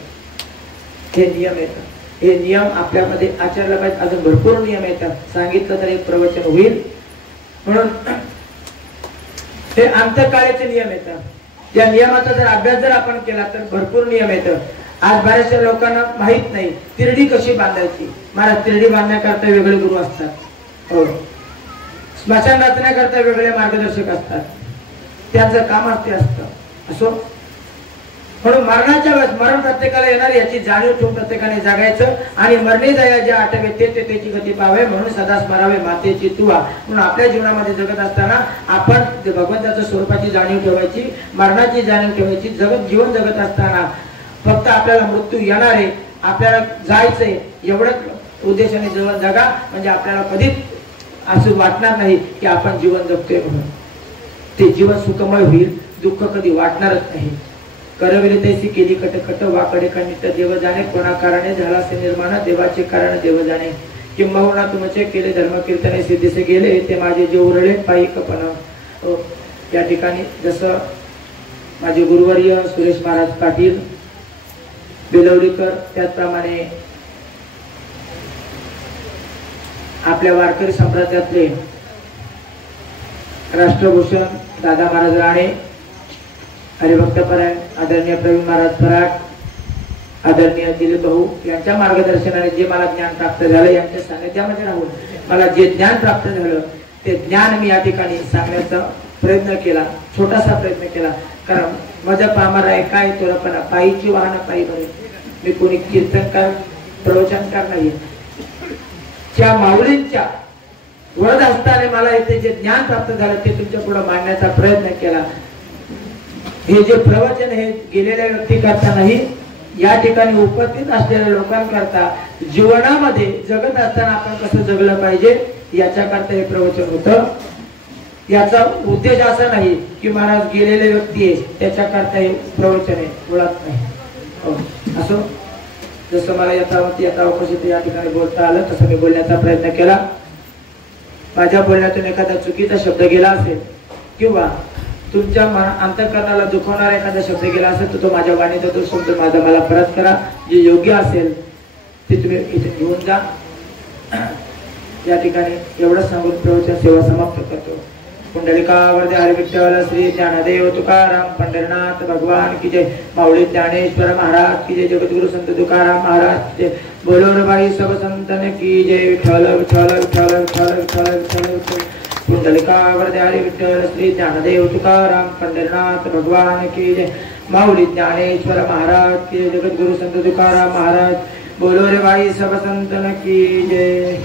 हे नियम येतात. हे नियम आपल्यामध्ये आचरला पाहिजे. अजून भरपूर नियम येतात, सांगितलं तर एक प्रवचन होईल. म्हणून हे अंतकाळाचे नियम येतात. या नियमाचा जर अभ्यास जर आपण केला तर भरपूर नियम येतात. आज बऱ्याचशा लोकांना माहित नाही तिरडी कशी बांधायची. महाराज तिरडी बांधण्याकरता वेगळे गुरु असतात. हो, स्मशान रचण्याकरता वेगळे मार्गदर्शक असतात, त्यांचं काम ते असतं. असो, म्हणून मरणाच्या वेळेस मरण प्रत्येकाला येणार याची जाणीव ठेवून प्रत्येकाने जगायचं आणि मरणे जाया जे आठवे ते त्याची गती पावे म्हणून सदा स्मरावे मातेची तुवा. म्हणून आपल्या जीवनामध्ये जगत असताना आपण भगवंताच्या स्वरूपाची जाणीव ठेवायची, मरणाची जाणीव ठेवायची. जीवन जगत असताना फक्त आपल्याला मृत्यू येणार आहे, आपल्याला जायचंय एवढंच उद्देशाने जीवन जगा, म्हणजे आपल्याला कधीच असं वाटणार नाही की आपण जीवन जगतोय म्हणून. ते जीवन सुखमय होईल, दुःख कधी वाटणारच नाही. करविले तैसी केली कटकट वाकडे कनिट देव जाणे, कोणा कारणे झाला से निर्माण देवाचे कारण देव जाणे. किंबहुना तुमचे केले धर्म कीर्तने सिद्धीसे गेले, ते माझे जे उरले पायी कपन. या ठिकाणी जसं माझे गुरुवर्य सुरेश महाराज पाटील बेलवलीकर, त्याचप्रमाणे आपल्या वारकरी संप्रदायातले राष्ट्रभूषण दादा महाराज राणे, हरिभक्तपरायण आदरणीय प्रवीण महाराज फराट, आदरणीय दिलीप भाऊ यांच्या मार्गदर्शनाने जे मला ज्ञान प्राप्त झालं, यांच्या सानिध्यामध्ये राहून मला जे ज्ञान प्राप्त झालं ते ज्ञान मी या ठिकाणी सांगण्याचा प्रयत्न केला, छोटासा प्रयत्न केला. कारण माझा पामार आहे काय तुला पण पायीची वाहन पायी बरे. मी कोणी कीर्तनकार प्रवचनकार नाही. त्या माऊलींच्या वरद हस्ताने मला इथे जे ज्ञान प्राप्त झालं ते तुमच्या पुढे मांडण्याचा प्रयत्न केला. हे जे प्रवचन हे गेलेल्या व्यक्ती करता नाही, या ठिकाणी उपस्थित असलेल्या लोकांकरता जीवनामध्ये जगत असताना आपण कसं जगलं पाहिजे याच्याकरता हे प्रवचन होतं. याचा उद्देश असा नाही की महाराज गेलेले व्यक्ती आहे त्याच्याकरता हे प्रवचन आहे, मुळात नाही. असं जसं मला यथावती यथावकाशी या ठिकाणी बोलता आलं तसं मी बोलण्याचा प्रयत्न केला. माझ्या बोलण्यातून एखादा चुकीचा शब्द गेला असेल किंवा तुमच्या अंतःकरणाला दुखवणारा एखादा शब्द गेला असेल तर तो माझ्या वाणीचा दोष शब्द माझा मला परत करा. जे योग्य असेल ते तुम्ही इथे घेऊन जा. या ठिकाणी एवढंच सांगून प्रवचन सेवा समाप्त करतो. पुंडलिकावरदे हरी विठ्ठल श्री ज्ञानदेव तुकाराम पंढरनाथ भगवान की जय. माऊली ज्ञानेश्वर महाराज की जय. जगद्गुरु संत तुकाराम महाराज की जय. बोलो रे भाई सब संतन की जय. विठ्ठल विठ्ठल विठ्ठल विठ्ठल विठ्ठल विठ्ठल. पुंडलिकावरदे हरी विठ्ठल श्री ज्ञानदेव तुकाराम पंढरनाथ भगवान की जय. माऊली ज्ञानेश्वर महाराज की जय. जगद्गुरु संत तुकाराम महाराज. बोलो रे भाई सब संतन की जय.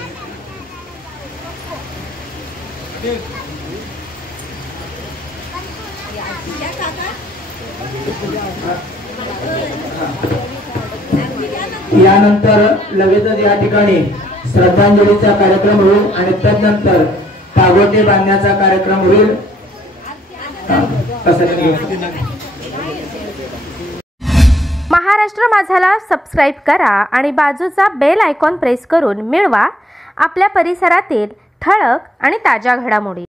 यानंतर लगेचच या ठिकाणी श्रद्धांजलीचा कार्यक्रम होईल आणि तदनंतर पागोटे बांधण्याचा कार्यक्रम होईल. महाराष्ट्र माझाला सबस्क्राईब करा आणि बाजूचा बेल आयकॉन प्रेस करून मिळवा आपल्या परिसरातील ठळक आणि ताज्या घडामोडी.